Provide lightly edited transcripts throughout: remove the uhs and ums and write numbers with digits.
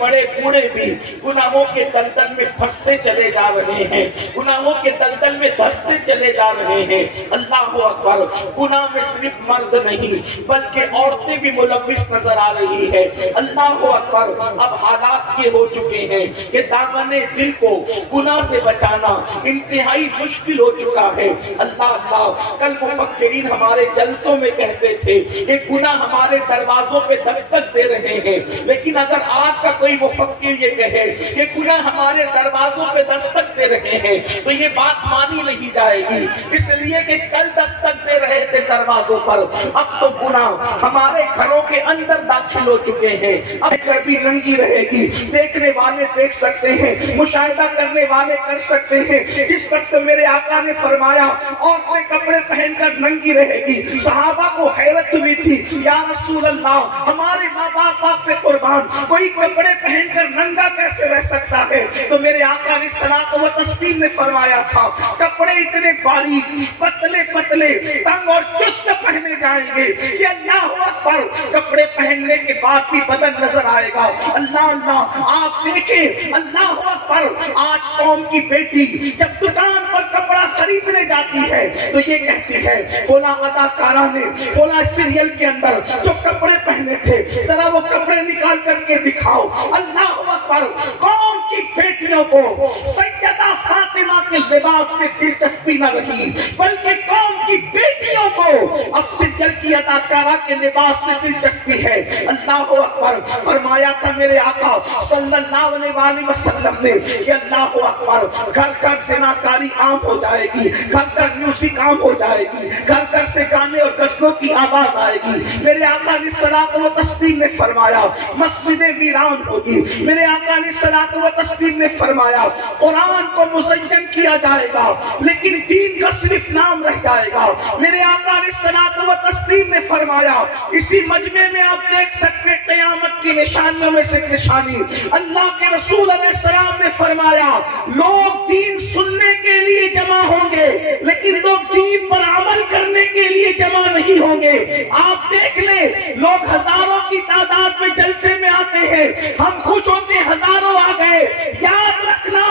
بڑے بوڑھے بھی گناہوں کے دلدل میں پھنستے چلے جا رہے ہیں، گناہوں کے دلدل میں دھستے چلے جا رہے ہیں۔ اللہ اکبر، گناہ میں صرف مرد نہیں بلکہ عورتیں بھی ملوث نظر آ رہی ہے۔ اللہ اکبر، اب حالات یہ ہو چکے ہیں کہ دامن دل کو گناہ سے بچانا انتہائی مشکل ہو چکا ہے۔ اللہ، کل مفکرین ہمارے جلسوں میں کہتے تھے کہ گناہ ہمارے دروازوں پہ دستک دے رہے ہیں، لیکن اگر آج کا کوئی مفکر یہ کہے کہ گناہ ہمارے دروازوں پہ دستک دے رہے ہیں تو یہ بات مانی نہیں جائے گی، اس لیے کہ کل دستک دے رہے تھے دروازوں پر، اب تو گناہ ہمارے گھروں کے اندر داخل ہو چکے ہیں۔ اب کبھی ننگی رہے گی، دیکھنے والے دیکھ سکتے ہیں، مشاہدہ کرنے والے کر سکتے ہیں۔ جس وقت میرے آقا نے فرمایا عورتیں کپڑے پہن کر ننگی رہے گی، صحابہ کو حیرت ہوئی تھی، یا رسول اللہ ہمارے ماں باپ پہ قربان، کوئی کپڑے پہن کر ننگا کیسے رہ سکتا ہے؟ تو میرے آقا نے صلاۃ و تسلیم میں فرمایا تھا کپڑے اتنے باریک، پتلے پتلے، تنگ اور چست پہنے جائیں گے کہ اللہ اکبر، کپڑے پہننے کے بعد بھی بدن نظر آئے گا۔ اللہ آپ دیکھیں، اللہ اکبر، آج قوم کی بیٹی جب دکان پر کپڑا خریدنے جاتی ہے تو یہ کہتی ہے فلاں اداکارہ نے فلاں سیریل کے اندر جو کپڑے پہنے تھے ذرا وہ کپڑے نکال کر کے دکھاؤ۔ اللہ اکبر، قوم کی بیٹیوں کو سیدہ فاطمہ کے لباس سے دلچسپی نہ رہی بلکہ قوم کی بیٹیوں کو اب سیریل کی اداکارہ کے لباس سے دلچسپی ہے۔ اللہ اکبر، فرمایا تھا میرے آقا صلی اللہ علیہ وسلم نے کہ اللہ اکبر، گھر گھر زناکاری عام ہو جائے گی، گھر گھر میوزک عام ہو جائے گی، گھر گھر سے گانے اور غزلوں کی آواز آئے گی۔ میرے آقا نے صلاۃ و تسلیم نے فرمایا مسجدیں ویران ہوگی۔ میرے آقا نے صلاۃ و تسلیم نے فرمایا قرآن کو مزین کیا جائے گا لیکن دین کا صرف نام رہ جائے گا۔ میرے آقا نے صلاۃ و تسلیم نے فرمایا اسی مجمع میں آپ دیکھ سکتے قیامت کی نشانیوں میں سے نشانی، اللہ کے رسول علیہ السلام نے فرمایا لوگ دین سننے کے لیے جمع ہوں گے لیکن لوگ دین پر عمل کرنے کے لیے جمع نہیں ہوں گے۔ آپ دیکھ لیں، لوگ ہزاروں کی تعداد میں جلسے میں آتے ہیں، ہم خوش ہوتے ہزاروں آ گئے، یاد رکھنا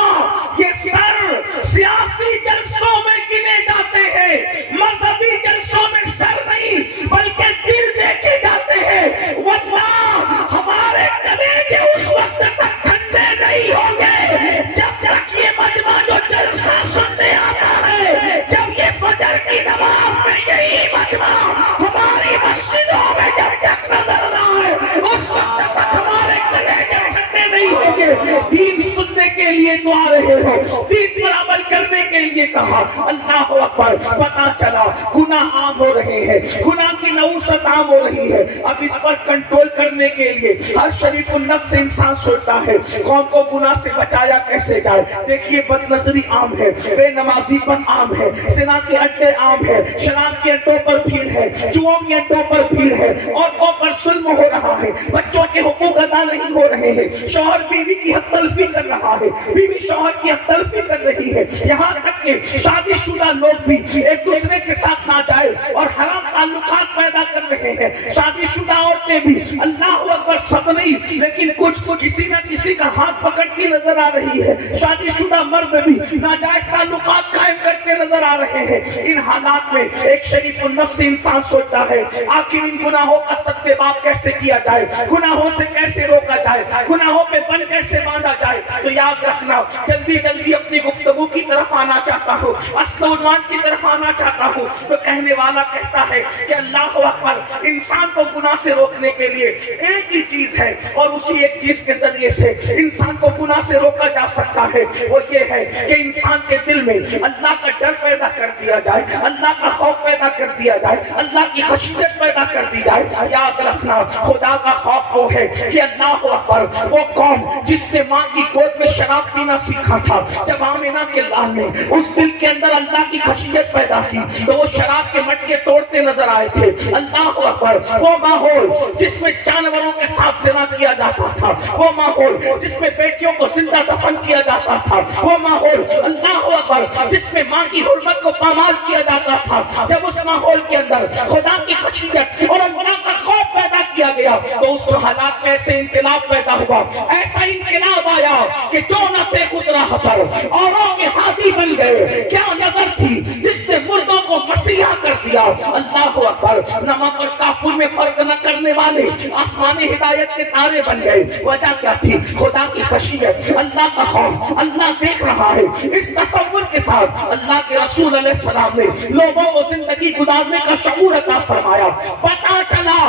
یہ سر سیاسی جلسوں میں گنے جاتے ہیں، مذہبی جلسوں میں سر نہیں بلکہ دل دیکھے جاتے ہیں۔ واللہ ہمارے کلیجے اس وقت تک ٹھنڈے نہیں ہوں گے جب تک یہ مجمع جو جلسہ سننے آتا ہے، جب یہ فجر کی نماز میں یہی مجمع ہماری مسجدوں میں جب تک نظر نہ آئے اس وقت تک ہمارے کلیجے ٹھنڈے نہیں ہوں گے۔ دین سننے کے لیے تو آ رہے ہو، دین پر عمل کرنے کے لیے کہا۔ اللہ اکبر، پتہ چلا گناہ عام ہو رہے ہیں، گناہ کی نوسط عام ہو رہی ہے۔ اب اس پر کنٹرول کرنے کے لیے ہر شریف النفس سے انسان سوچتا ہے قوم کو گناہ سے بچایا کیسے جائے۔ دیکھیے بد نظری عام ہے، بے نمازی پن عام ہے، زنا کے اڈے عام ہے، شراب کے اڈوں پر بھیڑ ہے، جوؤں کے اڈوں پر بھیڑ ہے، عورتوں پر ظلم ہو رہا ہے، بچوں کے حقوق ادا نہیں ہو رہے ہیں، شوہر بیوی کی حق تلفی کر رہا ہے، بیوی شوہر کی حق تلفی کر رہی ہے، یہاں تک کہ شادی شدہ لوگ بھی ایک دوسرے کے ساتھ ناجائز اور حرام تعلقات پیدا کر رہے ہیں۔ شادی شدہ عورتیں بھی اللہ اکبر سب نہیں لیکن کچھ کسی نہ کسی کا ہاتھ پکڑتی نظر آ رہی ہے، شادی شدہ مرد بھی ناجائز تعلقات قائم کرتے نظر آ رہے ہیں۔ ان حالات میں ایک شریف النفس انسان سوچتا ہے آخر ان گناہوں کا سدباب کیسے کیا جائے، گناہوں سے کیسے روکا جائے، گناہوں پہ بن کیسے باندھا جائے۔ تو یاد رکھنا، جلدی جلدی اپنی گفتگو کی طرف آنا چاہتا ہوں، اصل عنوان کی طرف آنا چاہتا ہوں۔ تو کہنے والا کہتا ہے کہ اللہ اکبر، انسان کو گناہ سے روکنے کے لیے ایک ہی چیز ہے اور اسی ایک چیز کے ذریعے سے انسان کو گناہ سے روکا جا سکتا ہے، وہ یہ ہے کہ انسان کے دل میں اللہ کا ڈر پیدا کر دیا جائے، اللہ کا خوف پیدا کر دیا جائے، اللہ کی خشیت پیدا کر دی جائے۔ یاد رکھنا، خدا کا خوف وہ ہے کہ اللہ اکبر، وہ قوم جس نے ماں کی گود میں شراب پینا سیکھا تھا، جب آمنہ کے لال نے اس دل کے اندر اللہ کی خشیت پیدا کی تو وہ شراب کے مٹکے توڑتے نظر آئے تھے۔ اللہ اکبر، وہ ماحول جس میں جانوروں کے ساتھ زنا کیا جاتا تھا، وہ ماحول جس میں بیٹیوں کو زندہ دفن کیا جاتا تھا، وہ ماحول اللہ اکبر جس میں ماں کی حرمت کو پامال کیا جاتا تھا، جب اس ماحول کے اندر خدا کی خشیت اور اللہ کا خوف پیدا کیا گیا تو اس حالات میں ایسے انقلاب پیدا ہوا، ایسا انقلاب آیا کہ جو نہ تھے خود راہ پر اوروں کے ہاتھی بن گئے۔ کیا نظر تھی جس نے مردوں کو مسیحا کر دیا؟ اللہ اکبر۔ نمک اور کافور میں فرق نہ کرنے والے آسمانی ہدایت کے تارے بن گئے۔ وجہ کیا تھی؟ خدا کی خشیت، اللہ کا خوف، اللہ دیکھ رہا ہے۔ اس تصور کے ساتھ اللہ کے رسول علیہ السلام نے لوگوں کو زندگی گزارنے کا شعور عطا فرمایا۔ پتہ چلا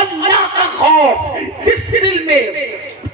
اللہ کا خوف جس دل میں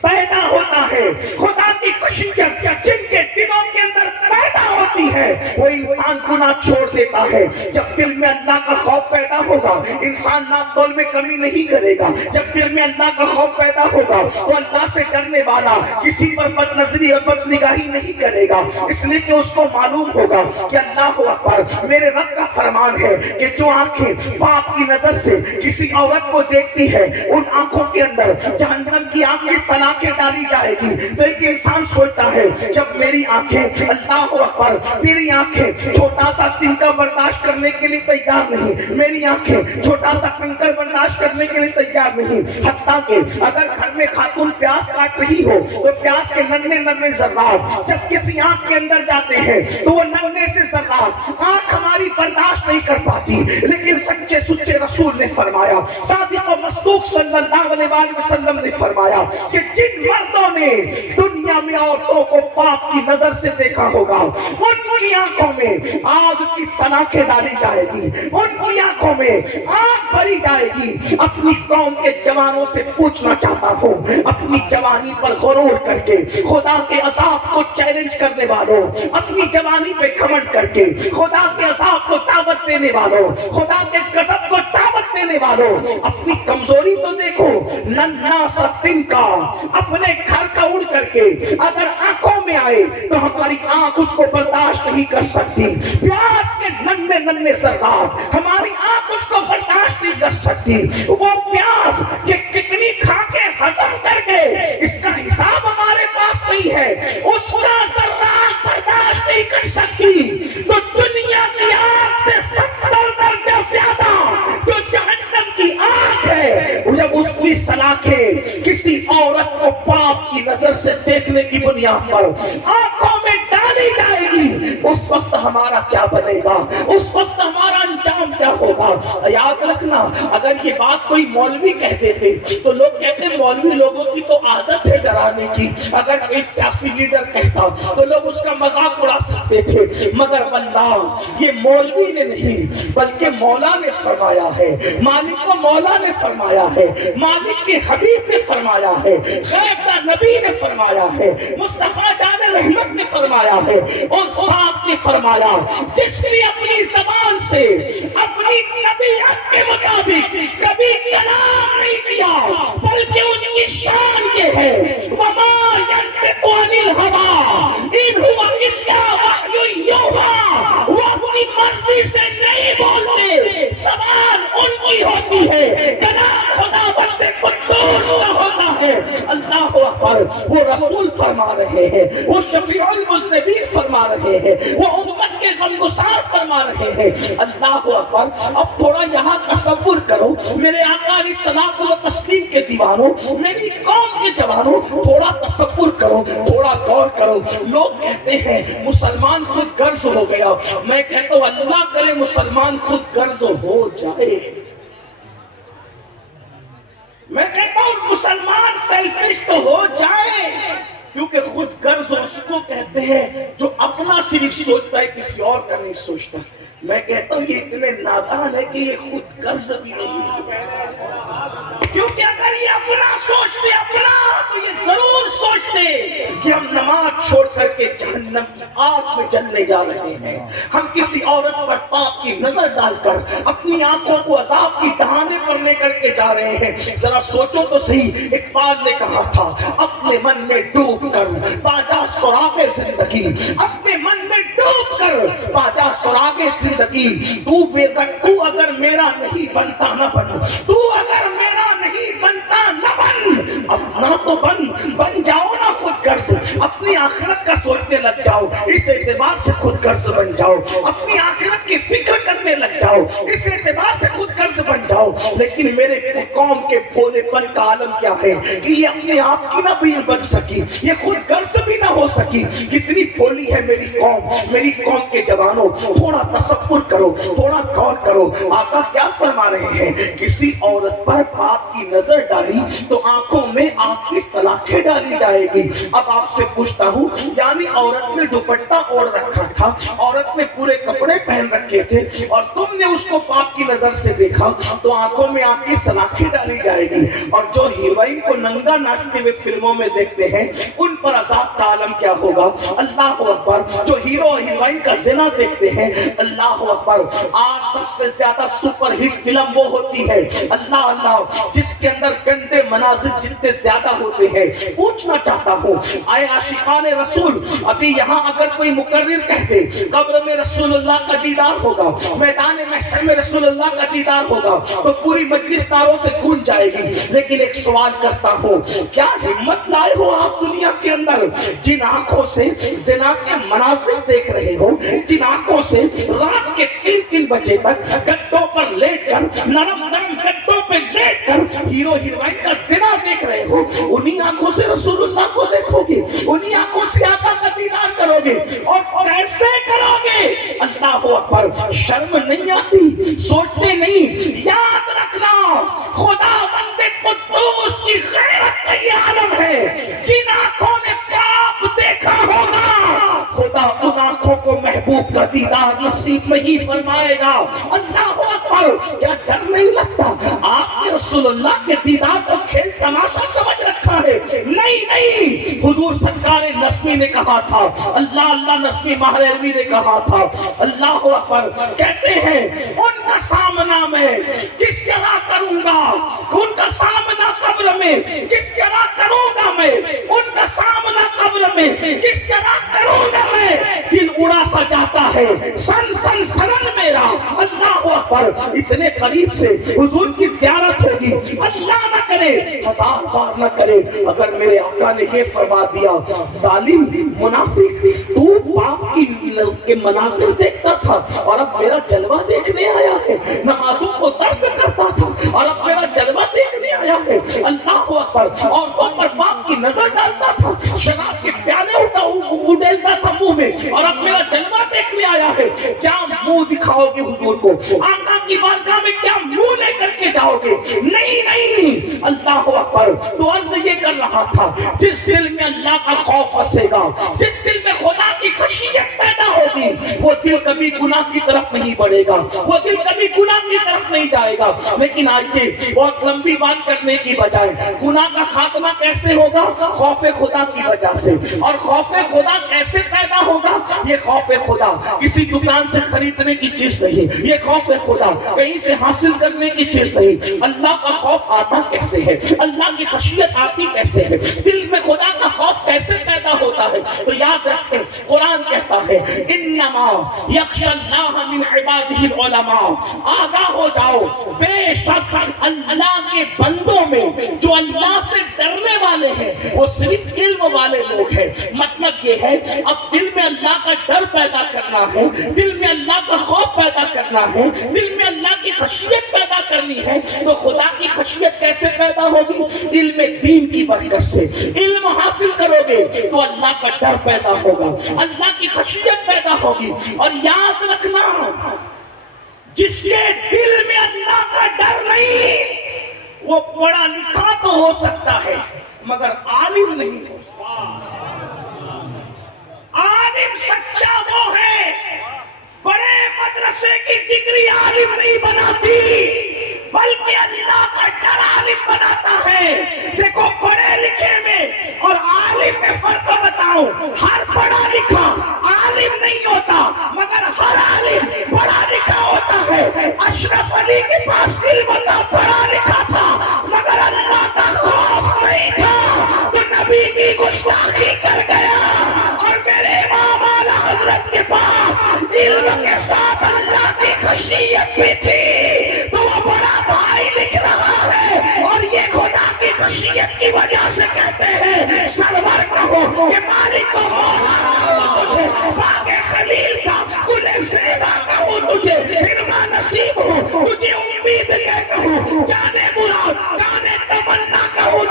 پیدا ہوتا ہے، خدا کی خشیت جن کے دلوں کے اندر پیدا ہوتی ہے، وہ انسان گناہ چھوڑ دیتا ہے۔ جب دل میں اللہ کا خوف پیدا ہوگا انسان ناپ تول میں کمی نہیں کرے گا۔ جب دل میں اللہ کا خوف پیدا ہوگا وہ اللہ سے ڈرنے والا کسی پر بد نظری اور بد نگاہی نہیں کرے گا، اس لیے کہ اس کو معلوم ہوگا کہ اللہ اکبر میرے رب کا فرمان ہے کہ جو آنکھیں باپ کی نظر سے کسی عورت کو دیکھتی ہے ان آنکھوں کے اندر جہنم کی آگ کی سلاخیں ڈالی جائے گی۔ تو ایک انسان سوچتا ہے جب میری آنکھیں اللہ اکبر میری آنکھیں چھوٹا سا تنکا برداشت کرنے کے لیے تیار نہیں، میری آنکھیں چھوٹا سا کنکر برداشت کرنے کے لیے تیار نہیں، حتیٰ کہ اگر گھر میں خاتون پیاز کاٹ رہی ہو تو پیاز کے ننھے ننھے ذرات جب کسی آنکھ کے اندر جاتے ہیں تو وہ ننھے سے ذرات آنکھ ہماری برداشت نہیں کر پاتی، لیکن سچے سچے رسول نے فرمایا، صادق و مصدوق صلی اللہ علیہ وآلہ وسلم نے فرمایا کہ جن مردوں نے دنیا میں عورتوں کو پاپ کی نظر سے دیکھا ہوگا ان کی آنکھوں میں آگ کی سلاخیں ڈالی جائے گی، ان کی آنکھوں میں آگ بھری جائے گی۔ اپنی قوم کے جوانوں سے پوچھنا چاہتا ہوں، اپنی جوانی پر غرور کر کے خدا کے عذاب کو چیلنج کرنے والوں، اپنی جوانی پہ گھمنڈ کر کے خدا کے عذاب کو دعوت دینے والوں، خدا کے غضب کو دعوت دینے والوں، اپنی کمزوری تو دیکھو۔ ننھا سا تنکا اپنے گھر کا اڑ کر کے اگر آنکھوں میں آئے تو ہماری آنکھ اس کو برداشت نہیں کر سکتی۔ پیاز کے ننھے ننھے ذرات ہماری آنکھ اس کو برداشت نہیں کر سکتی۔ وہ پیاز کہ کتنی کھا کے ہضم کر گئے اس کا حساب ہمارے پاس نہیں ہے، اس کا ذرات برداشت نہیں کر سکتی۔ تو دنیا کی آگ سے 70 درجہ زیادہ جو جہنم کی آگ ہے، جب اس کی سلاخیں کسی عورت کو پاپ کی نظر سے دیکھنے کی بنیاد پر آنکھوں میں ڈالی جائے گی، اس وقت ہمارا کیا بنے گا، اس وقت ہمارا انجام کیا ہوگا۔ یاد رکھنا اگر یہ بات کوئی مولوی کہہ دیتے تو لوگ کہتے مولوی لوگوں کی تو عادت ہے ڈرانے کی، اگر کوئی سیاسی لیڈر کہتا تو لوگ اس کا مذاق اڑا سکتے تھے، مگر واللہ یہ مولوی نے نہیں بلکہ مولا نے فرمایا ہے، مالک کو مولا نے فرمایا ہے، مالک کے حبیب نے فرمایا ہے، غیب کا نبی نے فرمایا ہے، مصطفیٰ جان رحمت نے فرمایا ہے، اور صاحب نے فرمایا جس نے اپنی زبان سے اپنی طبیعت کے مطابق کبھی کلام نہیں کیا بلکہ ان کی شان یہ ہے وما ينطق عن الهوى ان هو الا وحی یوحی، وہ اپنی مرضی سے نہیں بولتے، زبان ان کی ہوتی ہے، کلام خدا بند قدوس کا ہوتا ہے۔ اللہ اکبر، وہ رسول فرما رہے ہیں، وہ شفیع المذنبین فرما رہے ہیں، وہ امت کے غمگسار فرما رہے ہیں۔ اللہ اکبر، اب تھوڑا یہاں تصور کرو میرے آقا علیہ الصلوۃ والتسلیم کے دیوانوں، میری قوم کے جوانوں، تھوڑا تصور کرو، تھوڑا غور کرو۔ لوگ کہتے ہیں مسلمان خود غرض ہو گیا، میں کہتا ہوں اللہ کرے مسلمان خود غرض ہو جائے۔ میں کہتا ہوں مسلمان سیلفش تو ہو جائے، کیونکہ خود غرض اس کو کہتے ہیں جو اپنا صرف سوچتا ہے کسی اور کا نہیں سوچتا۔ میں کہتا ہوں یہ اتنے نادان ہے کہ یہ خود غرض بھی نہیں، کیونکہ اگر یہ اپنا سوچتے اپنا تو یہ ضرور سوچتے کہ ہم نماز چھوڑ کر کے جہنم کی آگ میں جلنے جا رہے ہیں، ہم کسی عورت پر پاپ کی نظر ڈال کر اپنی آنکھوں کو عذاب کی دہانے پر لے کر کے جا رہے ہیں۔ ذرا سوچو تو صحیح، اقبال نے کہا تھا اپنے من میں ڈوب کر باجا سراغ زندگی، اپنے من میں ڈوب کر باجا سراغ زندگی، تو اگر میرا نہیں بنتا نہ بن، تو اگر میرا نہیں بنتا نہ بن، اپنا تو بن جاؤ نا خود غرض، اپنی آخرت کا سوچنے لگ جاؤ، اس اعتبار سے خود غرض بن جاؤ، اپنی آخرت آخرت کی فکر کرنے لگ جاؤ، اس اعتبار سے خود غرض بن جاؤ۔ لیکن میرے قوم کے بھولے پن کا عالم کیا ہے کہ یہ اپنے آپ کی نہ بھی بن سکی، یہ خود غرض بھی نہ ہو سکی۔ کتنی بھولی ہے میری قوم کے جوانوں، تھوڑا تصور کرو، تھوڑا غور کرو۔ آقا کیا فرما رہے ہیں؟ کسی عورت پر آپ کی نظر ڈالی تو آنکھوں میں آگ کی سلاخیں ڈالی جائے گی۔ اب آپ سے پوچھتا ہوں، یعنی عورت نے دوپٹہ اوڑھ رکھا تھا، عورت نے پورے کپڑے پہن رکھے تھے، اور تم نے اس کو پاپ کی نظر سے دیکھا تو آنکھوں میں آگ کی سلاخیں ڈالی جائے گی۔ اور جو ہیروئن کو ننگا ناچتے ہوئے فلموں میں دیکھتے ہیں، ان پر عذاب کا عالم کیا ہوگا؟ اللہ اکبر۔ جو ہیرو اور ہیروئن کا زنا دیکھتے ہیں، اللہ اکبر۔ آج سب سے زیادہ سپر ہٹ فلم وہ ہوتی ہے، اللہ جس کے اندر گندے مناظر جتنے زیادہ ہوتے ہیں۔ پوچھنا چاہتا ہوں، اے عاشقان رسول، ابھی یہاں اگر کوئی مقرر کہتے قبر میں رسول اللہ کا دیدار ہوگا، میدان محشر میں رسول اللہ کا دیدار ہوگا، تو پوری مجلس تاروں سے گونج جائے گی۔ لیکن ایک سوال کرتا ہوں، کیا ہمت لائے ہو آپ دنیا کے اندر جن آنکھوں سے زنا کے مناظر دیکھ رہے ہو، جن آنکھوں سے رات کے 3 بجے تک گدوں پر لیٹ کر، نرم گدوں پہ لیٹ کر ہیرو ہیروئن کا زنا دیکھ رہے ہو، انہی آنکھوں سے رسول اللہ کو دیکھو گے، انہی آنکھوں سے آقا کا دیدار کرو گے، اور کیسے کرو گے؟ اللہ اکبر۔ شرم نہیں آتی؟ سوچتے نہیں؟ یاد رکھنا، خدا بند قدوس کی غیرت کا یہ عالم ہے۔ جن آنکھوں نے پاپ دیکھا ہوگا، خدا ان آنکھوں کو محبوب کا دیدار نصیب نہیں فرمائے گا۔ اللہ اکبر۔ کیا ڈر نہیں لگتا؟ آپ نے رسول اللہ کے دیدار کو کھیل تماشا سمجھ رکھا ہے؟ نہیں، حضور سرکار نسمی نے کہا تھا، اللہ نسمی ماہر عربی نے کہا تھا، اللہ اکبر، کہتے ہیں ان کا سامنا میں کس طرح کروں گا، ان کا سامنا قبر میں کس طرح کروں گا میں، ان کا سامنا قبر میں کس طرح کروں گا میں، دل اڑا سا جاتا ہے، سنن میرا۔ اللہ اکبر۔ اتنے قریب سے حضور کی زیارت ہوگی، اللہ نہ کرے، 1000 بار نہ کرے، اگر میرے آقا نے یہ فرما دیا، ظالم منافق، تو باپ کے مناظر دیکھتا تھا اور اب میرا جلوہ دیکھنے آیا ہے، نمازوں کو ترک کرتا تھا اور اب میرا جلوہ دیکھنے آیا ہے۔ اللہ اکبر۔ عورتوں پر باپ کی نظر ڈالتا تھا، شراب کے پیالے اڈیلتا تھا منہ میں، اور اب میرا جلوہ دیکھنے آیا ہے۔ کیا منہ دکھاؤ گے حضور کو؟ آقا کی بارگاہ میں کیا منہ لے کر کے جاؤ گے؟ نہیں۔ اللہ اکبر۔ تو عرض یہ کر رہا تھا، جس دل میں اللہ کا خوف بسے گا، جس دل میں خدا کی خشیت پیدا ہوگی، وہ دل کبھی گناہ کی طرف نہیں بڑھے گا، وہ دل کبھی گناہ کی طرف نہیں جائے گا۔ لیکن آئیے بہت لمبی بات کرنے کی بجائے، گناہ کا خاتمہ کیسے ہوگا؟ خوف خدا کی وجہ سے۔ اور خوف خدا کیسے پیدا ہوگا؟ یہ خوف خدا کسی دکان سے خریدنے کی چیز نہیں، یہ خوف خدا کہیں سے حاصل کرنے کی چیز نہیں۔ اللہ کا خوف آتا کیسے ہے؟ اللہ کی خشیت آتی کیسے ہے؟ دل میں خدا کا خوف کیسے پیدا ہوتا ہے؟ تو یاد رکھیں، قرآن کہتا ہے انما یخشی اللہ من عبادہ العلماء، آگاہ ہو جاؤ، بے شک اللہ کے بندوں میں جو اللہ سے ڈرنے والے ہیں وہ صرف علم والے لوگ ہیں۔ مطلب یہ ہے، اب دل میں اللہ کا ڈر پیدا کرنا ہے، دل میں اللہ کا خوف پیدا کرنا ہے، دل میں اللہ کی خشیت پیدا کرنی ہے، تو خدا کی خشیت کیسے پیدا ہوگی؟ علم دین کی برکت سے۔ علم حاصل کرو گے تو اللہ کا ڈر پیدا ہوگا، اللہ کی خشیت پیدا ہوگی۔ اور یاد رکھنا، جس کے دل میں اللہ کا ڈر نہیں، وہ پڑھا لکھا تو ہو سکتا ہے مگر عالم نہیں ہو سکتا۔ عالم سچا وہ ہے، بڑے مدرسے کی ڈگری عالم نہیں بناتی، بلکہ اللہ کا ڈر عالم بناتا ہے۔ دیکھو پڑھے لکھے میں اور عالم میں فرق بتاؤں، ہر پڑھا لکھا عالم نہیں ہوتا مگر ہر عالم پڑھا لکھا ہوتا ہے۔ اشرف علی کے پاس علم تھا، پڑھا لکھا تھا مگر اللہ کا خوف نہیں تھا، تو نبی کی گستاخی کر گیا۔ اور میرے امام اعلیٰ حضرت کے پاس علم کے ساتھ اللہ کی خشیت بھی تھی، تو وہ بڑا بھائی لکھ رہا ہے، اور یہ خدا کی خشیت کی وجہ سے کہتے ہیں سرور کہو کہ مالک کو مولا تجھے، باغ خلیل کا گل زیبا کہو تجھے،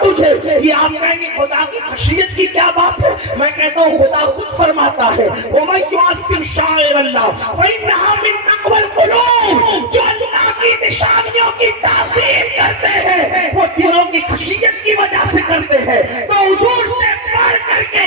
تجھے. یہ آپ کہیں گے خدا کی خشیت کی کیا بات ہے؟ میں کہتا ہوں خدا خود فرماتا ہے وَمَن يُعَظِّمْ شَعَائِرَ اللَّهِ فَإِنَّهَا مِن تَقْوَى الْقُلُوبِ. جو اللہ کی نشانیوں کی تعظیم کرتے ہیں وہ دلوں کی خشیت کی وجہ سے کرتے ہیں. تو حضور سے بڑھ کر کے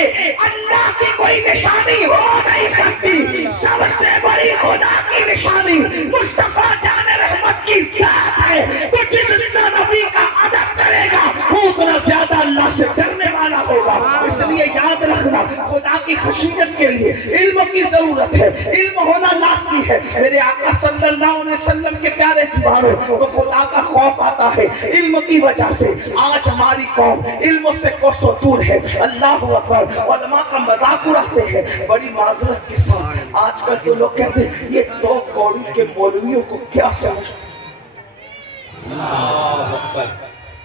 اللہ کی کوئی نشانی ہو نہیں سکتی. سب سے بڑی خدا کی نشانی مصطفیٰ جان رحمت کی ذات ہے. تو جتنا نبی کا ادب کرے گا وہ اتنا زیادہ اللہ سے ڈرنے والا ہوگا. اس لیے یاد رکھنا خدا کی خشیت کے لیے علم کی ضرورت ہے. علم ہونا لازمی ہے. میرے آقا صلی اللہ علیہ وسلم کے پیارے دیوانوں کو خدا کا خوف آتا ہے علم کی وجہ سے. آج ہماری قوم علم سے کوسوں دور ہے. اللہ اکبر. علماء کا مذاق اڑاتے ہیں بڑی معذرت کے ساتھ. آج کل جو لوگ کہتے ہیں یہ دو کوڑی کے مولویوں کو کیا سمجھتے. اللہ اکبر.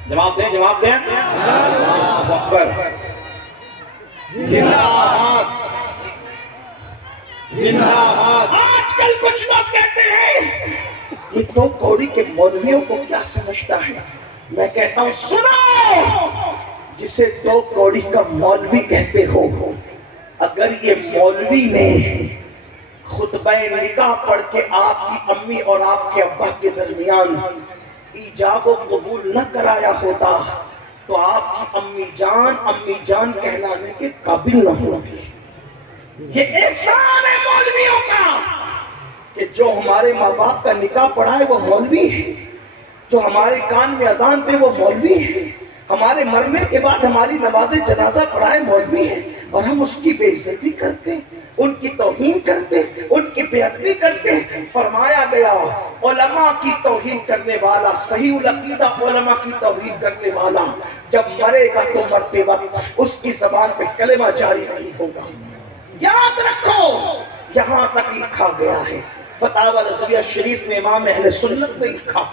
جواب دیں جواب دیں. اللہ اکبر. زندہ باد زندہ باد. آج کل کچھ لوگ کہتے ہیں یہ دو کوڑی کے مولویوں کو کیا سمجھتا ہے. میں کہتا ہوں سنو, جسے دو کوڑی کا مولوی کہتے ہو, اگر یہ مولوی نے خطبہ نکاح پڑھ کے آپ کی امی اور آپ کے ابا کے درمیان ایجاب و قبول نہ کرایا ہوتا تو آپ کی امی جان کہلانے کے قابل نہ ہوتی. یہ احسان ہے مولویوں کا کہ جو ہمارے ماں باپ کا نکاح پڑھائے وہ مولوی ہے, جو ہمارے کان میں اذان دے وہ مولوی ہے, ہمارے مرنے کے بعد ہماری نماز جنازہ پڑھائے مولوی ہے, اور ہم اس کی بے عزتی کرتے, ان کی توہین کرتے, ان کی بے ادبی کرتے. فرمایا گیا علماء کی توہین کرنے والا, صحیح العقیدہ علماء کی توہین کرنے والا جب مرے گا تو مرتے وقت اس کی زبان پہ کلمہ جاری نہیں ہوگا. یاد رکھو یہاں تک لکھا گیا ہے فتاوی رضویہ شریف میں امام اہل سنت نے لکھا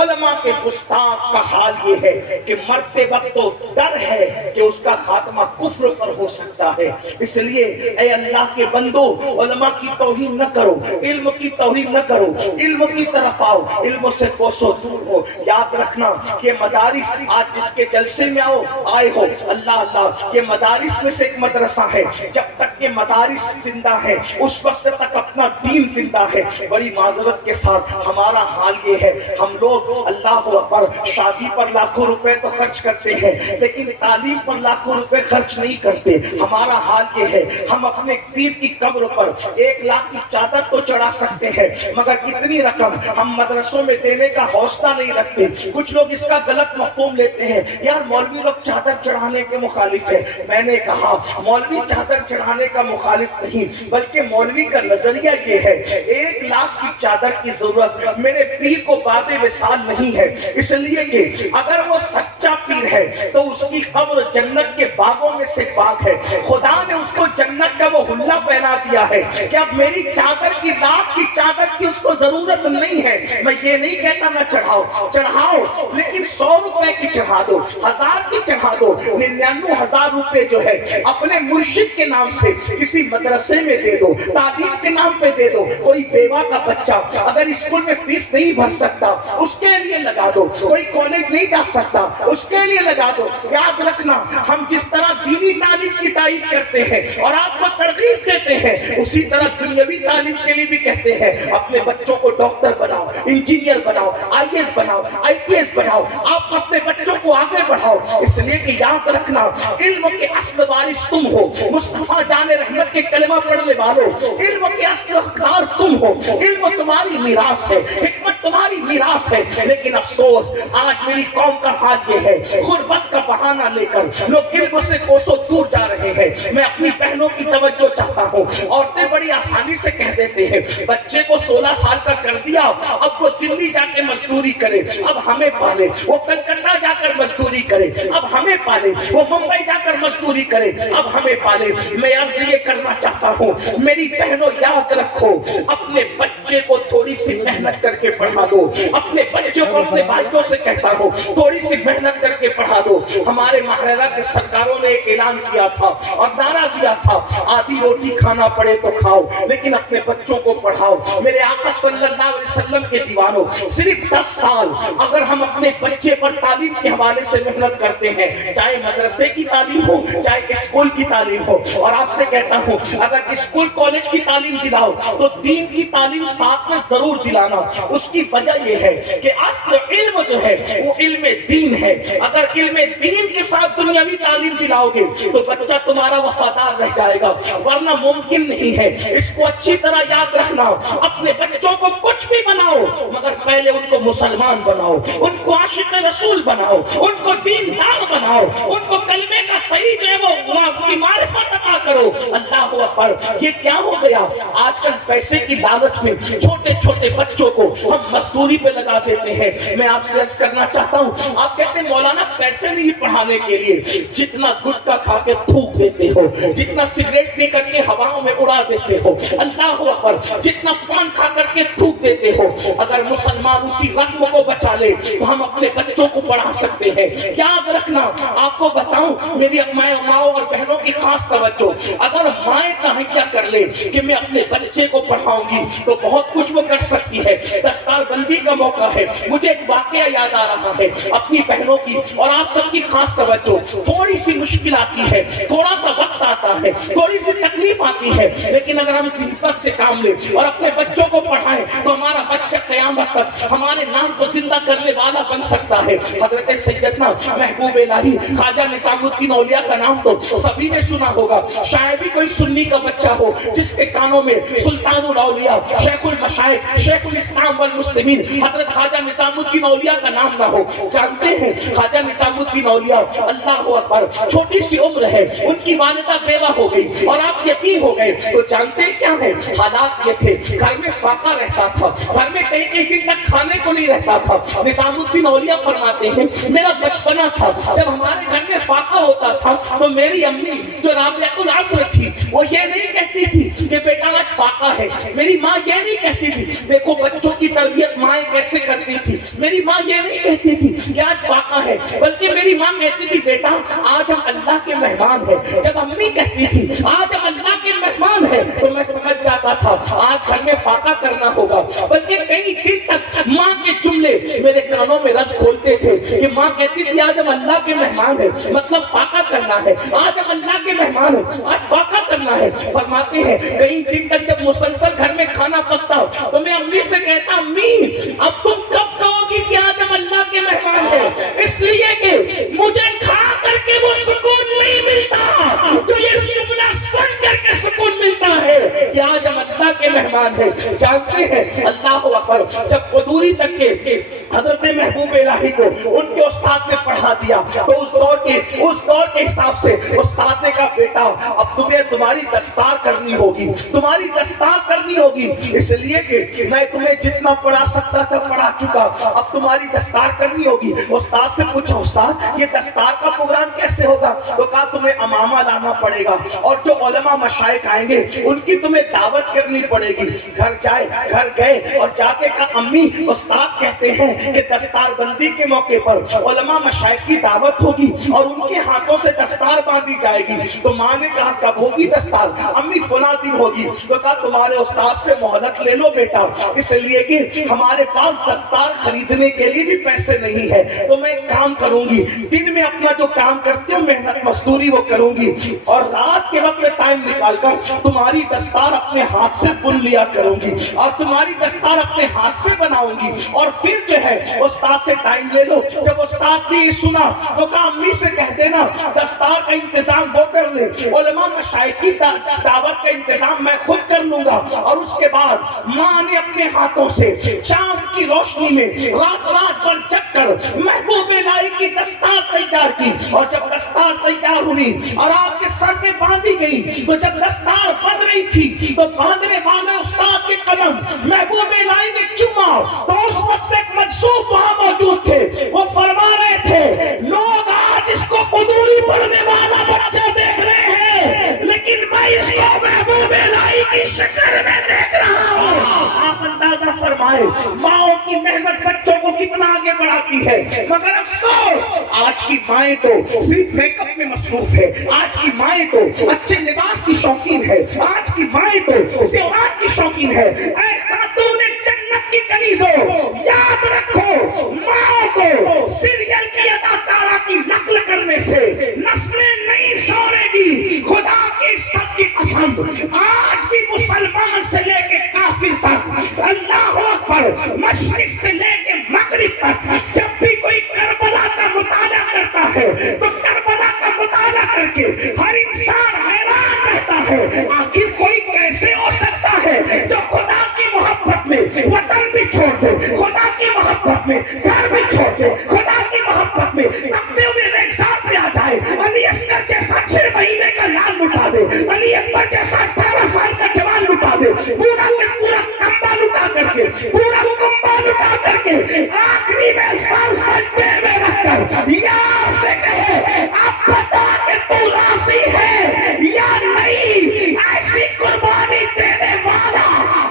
علماء کے گستاخ کا حال یہ ہے کہ مرتے وقت تو ڈر ہے کہ اس کا خاتمہ کفر پر ہو سکتا ہے. اس لیے اے اللہ کے بندو علماء کی توہین نہ کرو, علم کی توہین نہ کرو, علم کی طرف آؤ, علم سے کوسوں دور ہو. یاد رکھنا یہ مدارس آج جس کے جلسے میں آئے ہو اللہ اللہ, یہ مدارس میں سے ایک مدرسہ ہے. جب تک یہ مدارس زندہ ہے اس وقت تک اپنا دین زندہ ہے. بڑی معذرت کے ساتھ ہمارا حال یہ ہے, ہم لوگ اللہ اکبر شادی پر لاکھوں روپے تو خرچ کرتے ہیں لیکن تعلیم پر لاکھوں روپے خرچ نہیں کرتے. ہمارا حال یہ ہے ہم اپنے پیر کی قبر پر 1 لاکھ کی چادر تو چڑھا سکتے ہیں مگر اتنی رقم ہم مدرسوں میں دینے کا حوصلہ نہیں رکھتے. کچھ لوگ اس کا غلط مفہوم لیتے ہیں, یار مولوی لوگ چادر چڑھانے کے مخالف ہیں. میں نے کہا مولوی چادر چڑھانے کا مخالف نہیں بلکہ مولوی کا نظریہ یہ ہے 1 لاکھ کی چادر کی ضرورت میرے پیر کو باد وصال نہیں ہے. اس لیے کہ اگر وہ سچا پیر ہے تو اس کی قبر جنت کے باغوں میں سے باغ ہے. خدا نے اس کو جنت کا وہ حلہ پہنا دیا ہے کہ اب میری چادر کی 1 لاکھ کی چادر کی اس کو ضرورت نہیں ہے. میں یہ نہیں کہتا نہ چڑھاؤ لیکن 100 روپے کی چڑھا دو, 1000 کی چڑھا دو, 99,000 روپے جو ہے اپنے مرشد کے نام سے کسی مدرسے میں دے دو, تعلیم کے نام پہ دے دو. کوئی بیوہ کا بچہ اگر اسکول میں فیس نہیں بھر سکتا اس کے لیے لگا دو, کوئی کالج نہیں جا سکتا اس کے لیے لگا دو. یاد رکھنا ہم جس طرح دینی تعلیم کی تائید کرتے ہیں اور آپ کو ترغیب دیتے ہیں اسی طرح دنیاوی تعلیم کے لیے بھی کہتے ہیں اپنے بچوں کو ڈاکٹر بناؤ, انجینئر بناؤ, IAS بناؤ, IPS بناؤ, آپ اپنے بچوں کو آگے بڑھاؤ. اس لیے کہ یاد رکھنا علم کے اصل وارث تم ہو, مصطفیٰ جان رحمت کے کلمہ پڑھنے والوں, علم کے اصل حقدار تم ہو. علم تمہاری میراث ہے, حکمت تمہاری میراث ہے. لیکن افسوس آج میری قوم کا حال یہ ہے غربت کا بہانہ لے کر لوگ علم سے کوسوں دور جا رہے ہیں. میں اپنی بہنوں کی توجہ چاہتا ہوں. عورتیں بڑی آسانی سے کہہ دیتے ہیں بچے کو 16 سال کا کر دیا اب وہ دلی جا کے مزدوری کرے, اب ہمیں پالے, وہ کلکتہ جا کر مزدوری کرے اب ہمیں پالے, وہ ممبئی جا کر مزدوری کرے اب ہمیں پالے. میں عرض یہ کرنا چاہتا ہوں میری بہنوں یاد رکھو اپنے بچے کو تھوڑی سی محنت کر کے پڑھا دو. اپنے بچوں کو اپنے بھائیوں سے کہتا ہوں تھوڑی سی محنت کر کے پڑھا دو. ہمارے ماہرہ کے سرکاروں نے ایک اعلان کیا تھا اور نعرہ دیا تھا آدھی روٹی کھانا پڑے تو کھاؤ لیکن اپنے بچوں کو پڑھاؤ. میرے آقا صلی اللہ علیہ وسلم کے دیوانوں, صرف 10 سال اگر ہم اپنے بچے پر تعلیم کے حوالے سے محنت کرتے ہیں, چاہے مدرسے کی تعلیم ہو چاہے اسکول کی تعلیم ہو, اور آپ سے کہتا ہوں اگر اسکول کالج کی تعلیم دلاؤ تو دین کی تعلیم ساتھ میں ضرور دلانا. اس کی وجہ یہ ہے کہ اصل علم جو ہے وہ علم دین ہے. اگر علم دین کے ساتھ دنیاوی تعلیم دلاؤ گے تو بچہ تمہارا وفادار رہ جائے گا, ورنہ ممکن نہیں ہے. اس کو اچھی طرح یاد رکھنا, اپنے بچوں کو کچھ بھی بناؤ مگر پہلے ان کو مسلمان بناؤ, ان کو عاشق رسول بناؤ, ان کو دیندار بناؤ, ان کو کلمے کا صحیح جو ہے وہ معرفت عطا کرو. اللہ اکبر. یہ کیا ہو گیا آج کل پیسے کی لالچ میں چھوٹے چھوٹے بچوں کو ہم مزدوری پہ لگا دیتے ہیں. میں آپ سے عرض کرنا چاہتا ہوں, آپ کہتے ہیں مولانا پیسے نہیں پڑھانے کے لیے, جتنا گٹکا کھا کے تھوک دیتے ہو, جتنا سگریٹ پی کر کے ہواؤں میں اڑا دیتے ہو, اللہ اکبر, جتنا پان کھا کر کے تھوک دیتے ہو, اگر مسلمان اسی رقم کو بچا لے تو ہم اپنے بچوں کو پڑھا سکتے ہیں. یاد رکھنا, آپ کو بتاؤں میری ماؤں اور بہنوں کی خاص توجہ, اگر مائیں تہیا کر لے کہ میں اپنے بچے کو پڑھاؤں گی تو بہت کچھ وہ کر سکتی ہے. دستار بندی کا موقع ہے, مجھے ایک واقعہ یاد آ رہا ہے اپنی بہنوں کی, اور آپ سب کی خاص توجہ. تھوڑی سی مشکل آتی ہے, تھوڑا سا وقت آتا ہے, تھوڑی سی تکلیف آتی ہے, لیکن اگر ہم حکمت سے کام لیں اور اپنے بچوں کو پڑھائیں تو ہمارا بچہ قیامت تک ہمارے نام کو زندہ کرنے والا بن سکتا ہے. حضرت سیدنا محبوب الہی خواجہ نظام الدین اولیاء کا نام تو سبھی نے سنا ہوگا. شاید ہی کوئی سنی کا بچہ ہو جس کے کانوں میں سلطان الاولیاء, شیخ المشائخ, شیخ الاسلام والمسلمین حضرت خواجہ نظام الدین اولیاء کا نام نہ ہو. جانتے ہیں خواجہ نظام الدین اولیاء, اللہ اکبر, چھوٹی سی عمر ہے, ان کی والدہ بیوہ ہو گئی اور آپ یتیم ہو گئے. تو جانتے ہیں کیا ہے حالات یہ تھے, گھر میں فاقہ رہتا تھا, گھر میں کئی کئی دن تک کھانے کو نہیں رہتا تھا. نظام الدین اولیاء فرماتے ہیں میرا بچپنا تھا جب ہمارے گھر میں فاقہ ہوتا تھا تو میری امی جو رابعۃ العصر تھی وہ یہ نہیں کہتی تھی کہ بیٹا آج فاقہ ہے. میری ماں یہ نہیں کہتی تھی, دیکھو بچوں کی تربیت مائیں کیسے کرتی تھی, میری ماں یہ نہیں کہتی تھی کہ آج فاقہ ہے, بلکہ میری ماں کہتی تھی بیٹا آج ہم اللہ کے مہمان ہیں. جب امی کہتی تھی آج ہم اللہ کے مہمان ہیں تو میں سمجھ جاتا تھا آج گھر میں فاقہ کرنا ہوگا. بلکہ کئی دن تک ماں کے جملے میرے کانوں میں رس کھولتے تھے کہ ماں کہتی تھی آج ہم اللہ کے مہمان ہیں, مطلب فاقہ کرنا ہے, آج ہم اللہ کے مہمان ہیں, آج فاقہ کرنا ہے. فرماتے ہیں کئی دن تک جب مسلسل گھر میں کھانا پکتا تو میں امی سے کہتا امی اب تم کب کہو گی کہ آج ہم اللہ کے مہمان ہیں, اس لیے کہ مجھے کھا کر کے وہ سکون نہیں ملتا جو یہ جملہ سن کر کے سکون ملتا ہے کہ آج ہم اللہ کے مہمان ہیں. جانتے ہیں اللہ اکبر, جب قدوری تک کے حضرت محبوب الہی کو ان کے استاد نے پڑھا دیا تو اس دور کے حساب سے استاد نے کہا بیٹا اب تمہاری دستار کرنی ہوگی, تمہاری دستار کرنی ہوگی, اس لیے کہ میں تمہیں جتنا پڑھا سکتا تھا پڑھا چکا, اب تمہاری دستار کرنی ہوگی. استاد سے پوچھا استاد یہ دستار کا پروگرام کیسے ہوگا؟ تو کہا تمہیں امامہ لانا پڑے گا اور جو علماء مشائخ آئیں گے ان کی تمہیں دعوت کرنی پڑے گی. گھر گئے اور جا کے کہا امی استاد کہتے ہیں کہ دستار بندی کے موقع پر علماء مشائخ کی دعوت ہوگی اور ان کے ہاتھوں سے دستار باندھی جائے گی. تو ماں نے کہا کب ہوگی دستار؟ امی فلاں دن ہوگی. تو کہا تمہارے استاد سے مہلت لے لو بیٹا, اس لیے کہ ہمارے پاس دستار خریدنے کے لیے بھی پیسے نہیں ہے, تو میں ایک کام کروں گی, دن میں اپنا جو کام کرتے ہوں محنت مزدوری وہ کروں گی اور رات کے وقت میں ٹائم نکال کر تمہاری دستار اپنے ہاتھ سے بن لیا کروں گی اور تمہاری دستار اپنے ہاتھ سے بناؤں گی. اور پھر جو ہے استاد سے ٹائم لے لو. جب استاد نے یہ سنا تو کہا امی سے کہہ دینا دستار کا انتظام وہ کر لے, علماء مشائخ کی دعوت کا انتظام میں خود کر لوں گا. اور اس کے بعد ماں نے اپنے ہاتھوں سے چاند کی روشنی میں رات پر جگ کر محبوب الہی کی دستار تیار کی. اور جب دستار تیار ہوئی اور آپ کے سر میں باندھی گئی تو جب دستار بن رہی تھی تو باندھنے والے استاد کے قدم محبوب الہی نے چوما تو اس وقت ایک مجذوب وہاں موجود تھے. وہ فرما رہے تھے لوگ آج اس کو قدوری پڑھنے والا بچہ دیکھ رہے ہیں لیکن میں اس کو محبوب الہی کی شکل میں دیکھ رہا ہوں. آپ اندازہ فرمائے ماؤں کی محنت بچوں کو کتنا آگے بڑھاتی ہے، مگر افسوس آج کی مائیں تو صرف میک اپ میں مصروف ہے، آج کی مائیں تو اچھے لباس کی شوقین ہے، آج کی مائیں تو سیوات کی شوقین ہے۔ اے خاتون جنت کی کنیزوں، یاد رکھو ماں کو سیریل کی اداکارہ کی نقل کرنے سے نسلیں نہیں سورے گی، خدا کی سب کی قسم۔ آج بھی مسلمان سے لے کے کافر تک، اللہ اکبر، مشرق سے لے کے مغرب تک، جب بھی کوئی کربلا کا مطالعہ کرتا ہے تو کربلا کا مطالعہ کر کے ہر انسان حیران رہتا ہے، آخر کوئی کیسے ہو سکتا ہے جو خدا کی محبت میں وطن بھی چھوڑ دے، خدا کی محبت میں گھر بھی چھوڑ دے، خدا کی محبت میں تپتے ہوئے ریگزار پہ آ جائے، علی اصغر جیسا 6 مہینے کا لال لٹا دے، علی اکبر جیسا 18 سال کا جوان لٹا دے، پورا کا پورا کمبا لٹا کر کے، پورا کمبا لٹا کر کے آخری میں سر سجدے میں رکھ کر یار سے کہے اب بتا کہ تو راضی ہے یا نہیں۔ ایسی قربانی دینے والا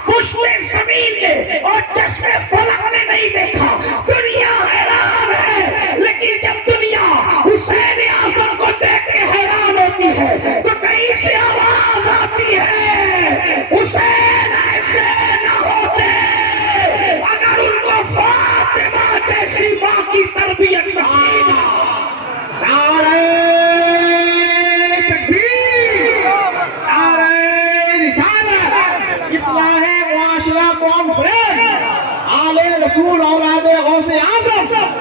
پشت زمین نے اور چشم فلک نے نہیں دیکھا، دنیا حیران ہے، لیکن جب دنیا حسین اعظم کو دیکھ کے حیران ہوتی ہے تو کہیں سے آواز آتی ہے حسین ایسے نہ ہوتے اگر ان کو فاطمہ جیسی ماں کی تربیت نصیب نہ۔ نعرہ تکبیر، نعرہ رسالت، اصلاح معاشرہ کانفرنس، آل رسول اولاد غوث اعظم۔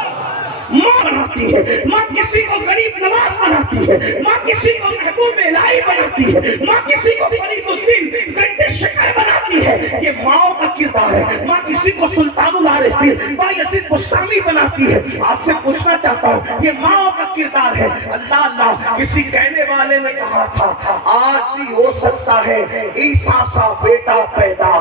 ماں بناتی ہے، ماں کسی کو غریب نواز بناتی ہے، ماں کسی کو محبوب الہی بناتی ہے، ماں کسی کو فرید الدین گنڈے شکر بناتی ہے، یہ ماں کا کردار ہے۔ ماں کسی کو سلطان العارفین بایزید بستامی بناتی ہے۔ آپ سے پوچھنا چاہتا ہوں یہ ماں کا کردار ہے۔ اللہ کسی کہنے والے نے کہا تھا آج بھی ہو سکتا ہے عیسیٰ سا بیٹا پیدا،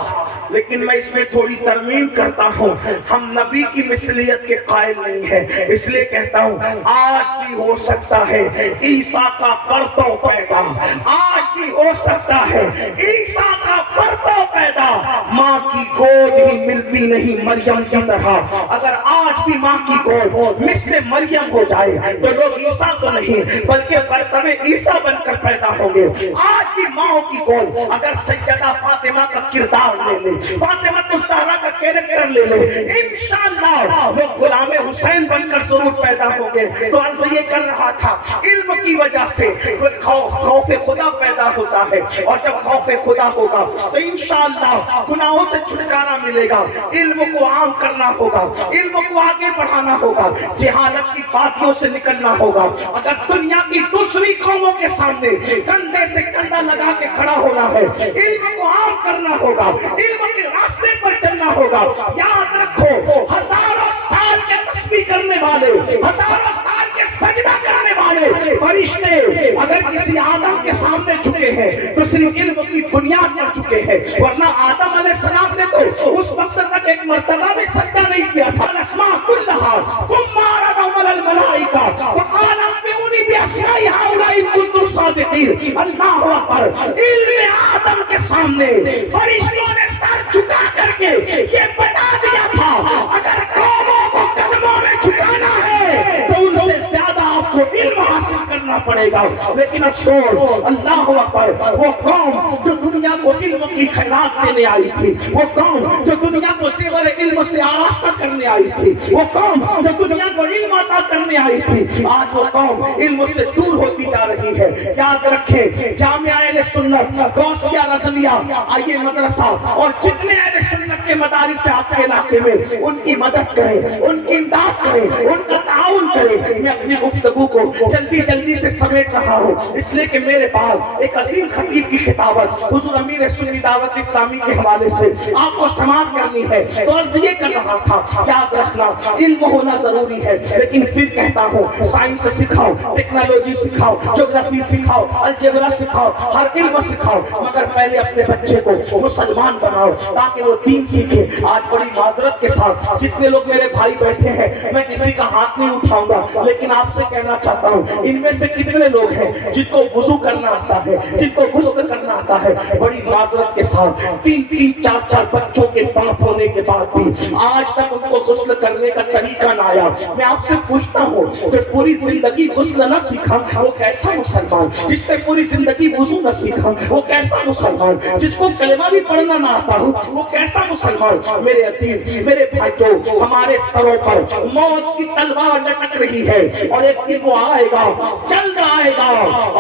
لیکن میں اس میں تھوڑی ترمیم کرتا ہوں، ہم نبی کی مثلیت کے قائل نہیں ہیں، اس لیے کہتا ہوں آج بھی ہو سکتا ہے عیسیٰ کا پرتو پیدا، آج بھی ہو سکتا ہے عیسیٰ کا پرتو پیدا۔ ماں کی گود ہی ملتی نہیں مریم کی طرح، اگر آج بھی ماں کی گود مثل مریم ہو جائے تو لوگ عیسیٰ کو نہیں بلکہ برتبے عیسیٰ بن کر پیدا ہوں گے۔ آج بھی ماں کی گود اگر سیدہ فاطمہ کا کردار لے لے، فاطمہ الزہرا کا کیریکٹر لے لے، انشاءاللہ وہ غلام حسین بن کر ضرور پیدا ہوں گے۔ تو عرض یہ کر رہا تھا علم کی وجہ سے خوف خدا پیدا ہوتا ہے، اور جب خوف خدا ہوگا تو انشاءاللہ گناہوں سے چھٹکارا ملے گا۔ علم کو عام کرنا ہوگا، علم کو آگے بڑھانا ہوگا، جہالت کی وادیوں سے نکلنا ہوگا۔ اگر دنیا کی دوسری قوموں کے سامنے کندھے سے کندھا لگا کے کھڑا ہونا ہے، علم کو عام کرنا ہوگا، علم کے راستے پر چلنا ہوگا۔ یاد رکھو ہزاروں سال کے تسبیح کرنے والے، ہزاروں سال کے سجدہ کرنے والے فرشتے اگر کسی آدم کے سامنے جھکے ہیں تو صرف علم کی بنیاد پر جھکے ہیں، ورنہ آدم علیہ السلام نے تو اس وقت تک ایک مرتبہ بھی سجدہ نہیں کیا تھا۔ الاسماء كلها ثم عرضهم على الملائكة فقال انبئوني بأسماء هؤلاء إن كنتم صادقين۔ اللہ اکبر، علم آدم کے سامنے فرشتوں نے سر جھکا کر کے یہ بتا دیا تھا اگر قوموں کو قدموں میں جھکانا ہے تو ان سے زیادہ آپ کو علم حاصل کرنا پڑے گا۔ لیکن افسوس، اللہ اکبر، وہ قوم جو دنیا کو علم کی خیرات دینے آئی تھی، وہ قوم جو دنیا کو زیور علم سے آراستہ کرنے آئی تھی، وہ قوم جو دنیا کو علم عطا کرنے آئی تھی، آج وہ قوم علم سے دور ہوتی جا رہی ہے۔ یاد رکھیں جامعہ اہل سنت غوثیہ رضویہ آئیے مدرسہ اور جتنے اہل سنت کے مدارس سے آپ کے علاقے میں ان کی مدد کریں، ان کی امداد کریں، ان کا تعاون کریں۔ میں اپنی گفتگو کو جلدی سے سمیٹ رہا ہوں اس لیے کہ میرے بعد ایک عظیم خطیب کی خطابت حضور امیر سنی دعوت اسلامی کے حوالے سے آپ کو سماعت کرنی ہے۔ تو عرض یہ کر رہا تھا یاد رکھنا علم ہونا ضروری ہے، لیکن پھر کہتا ہوں سائنس سکھاؤ، ٹیکنالوجی سکھاؤ، جغرافی سکھاؤ، الجبرا سکھاؤ، ہر علم سکھاؤ، مگر پہلے اپنے بچے کو مسلمان بناؤ تاکہ وہ دین سیکھے۔ آج بڑی معذرت کے ساتھ جتنے لوگ میرے بھائی بیٹھے ہیں میں کسی کا ہاتھ نہیں اٹھاؤں گا, لیکن آپ سے کہنا چاہتا ہوں ان میں سے کتنے لوگ ہیں جن کو وضو کرنا آتا ہے, جن کو غسل کرنا آتا ہے, بڑی معذرت کے ساتھ 3-3, 4-4 بچوں کے باپ ہونے کے بعد بھی آج تک ان کو غسل کرنے کا طریقہ نہ آیا. میں آپ سے پوچھتا ہوں کہ پوری زندگی غسل نہ سیکھا وہ کیسا مسلمان, جس نے پوری زندگی وضو نہ سیکھا وہ کیسا مسلمان, جس کو کلمہ بھی پڑھنا نہ آتا ہو وہ کیسا مسلمان. میرے عزیز, میرے بھائیوں, ہمارے سروں پر موت کی تلوار لٹک رہی ہے اور ایک دن وہ آئے گا, چل جائے گا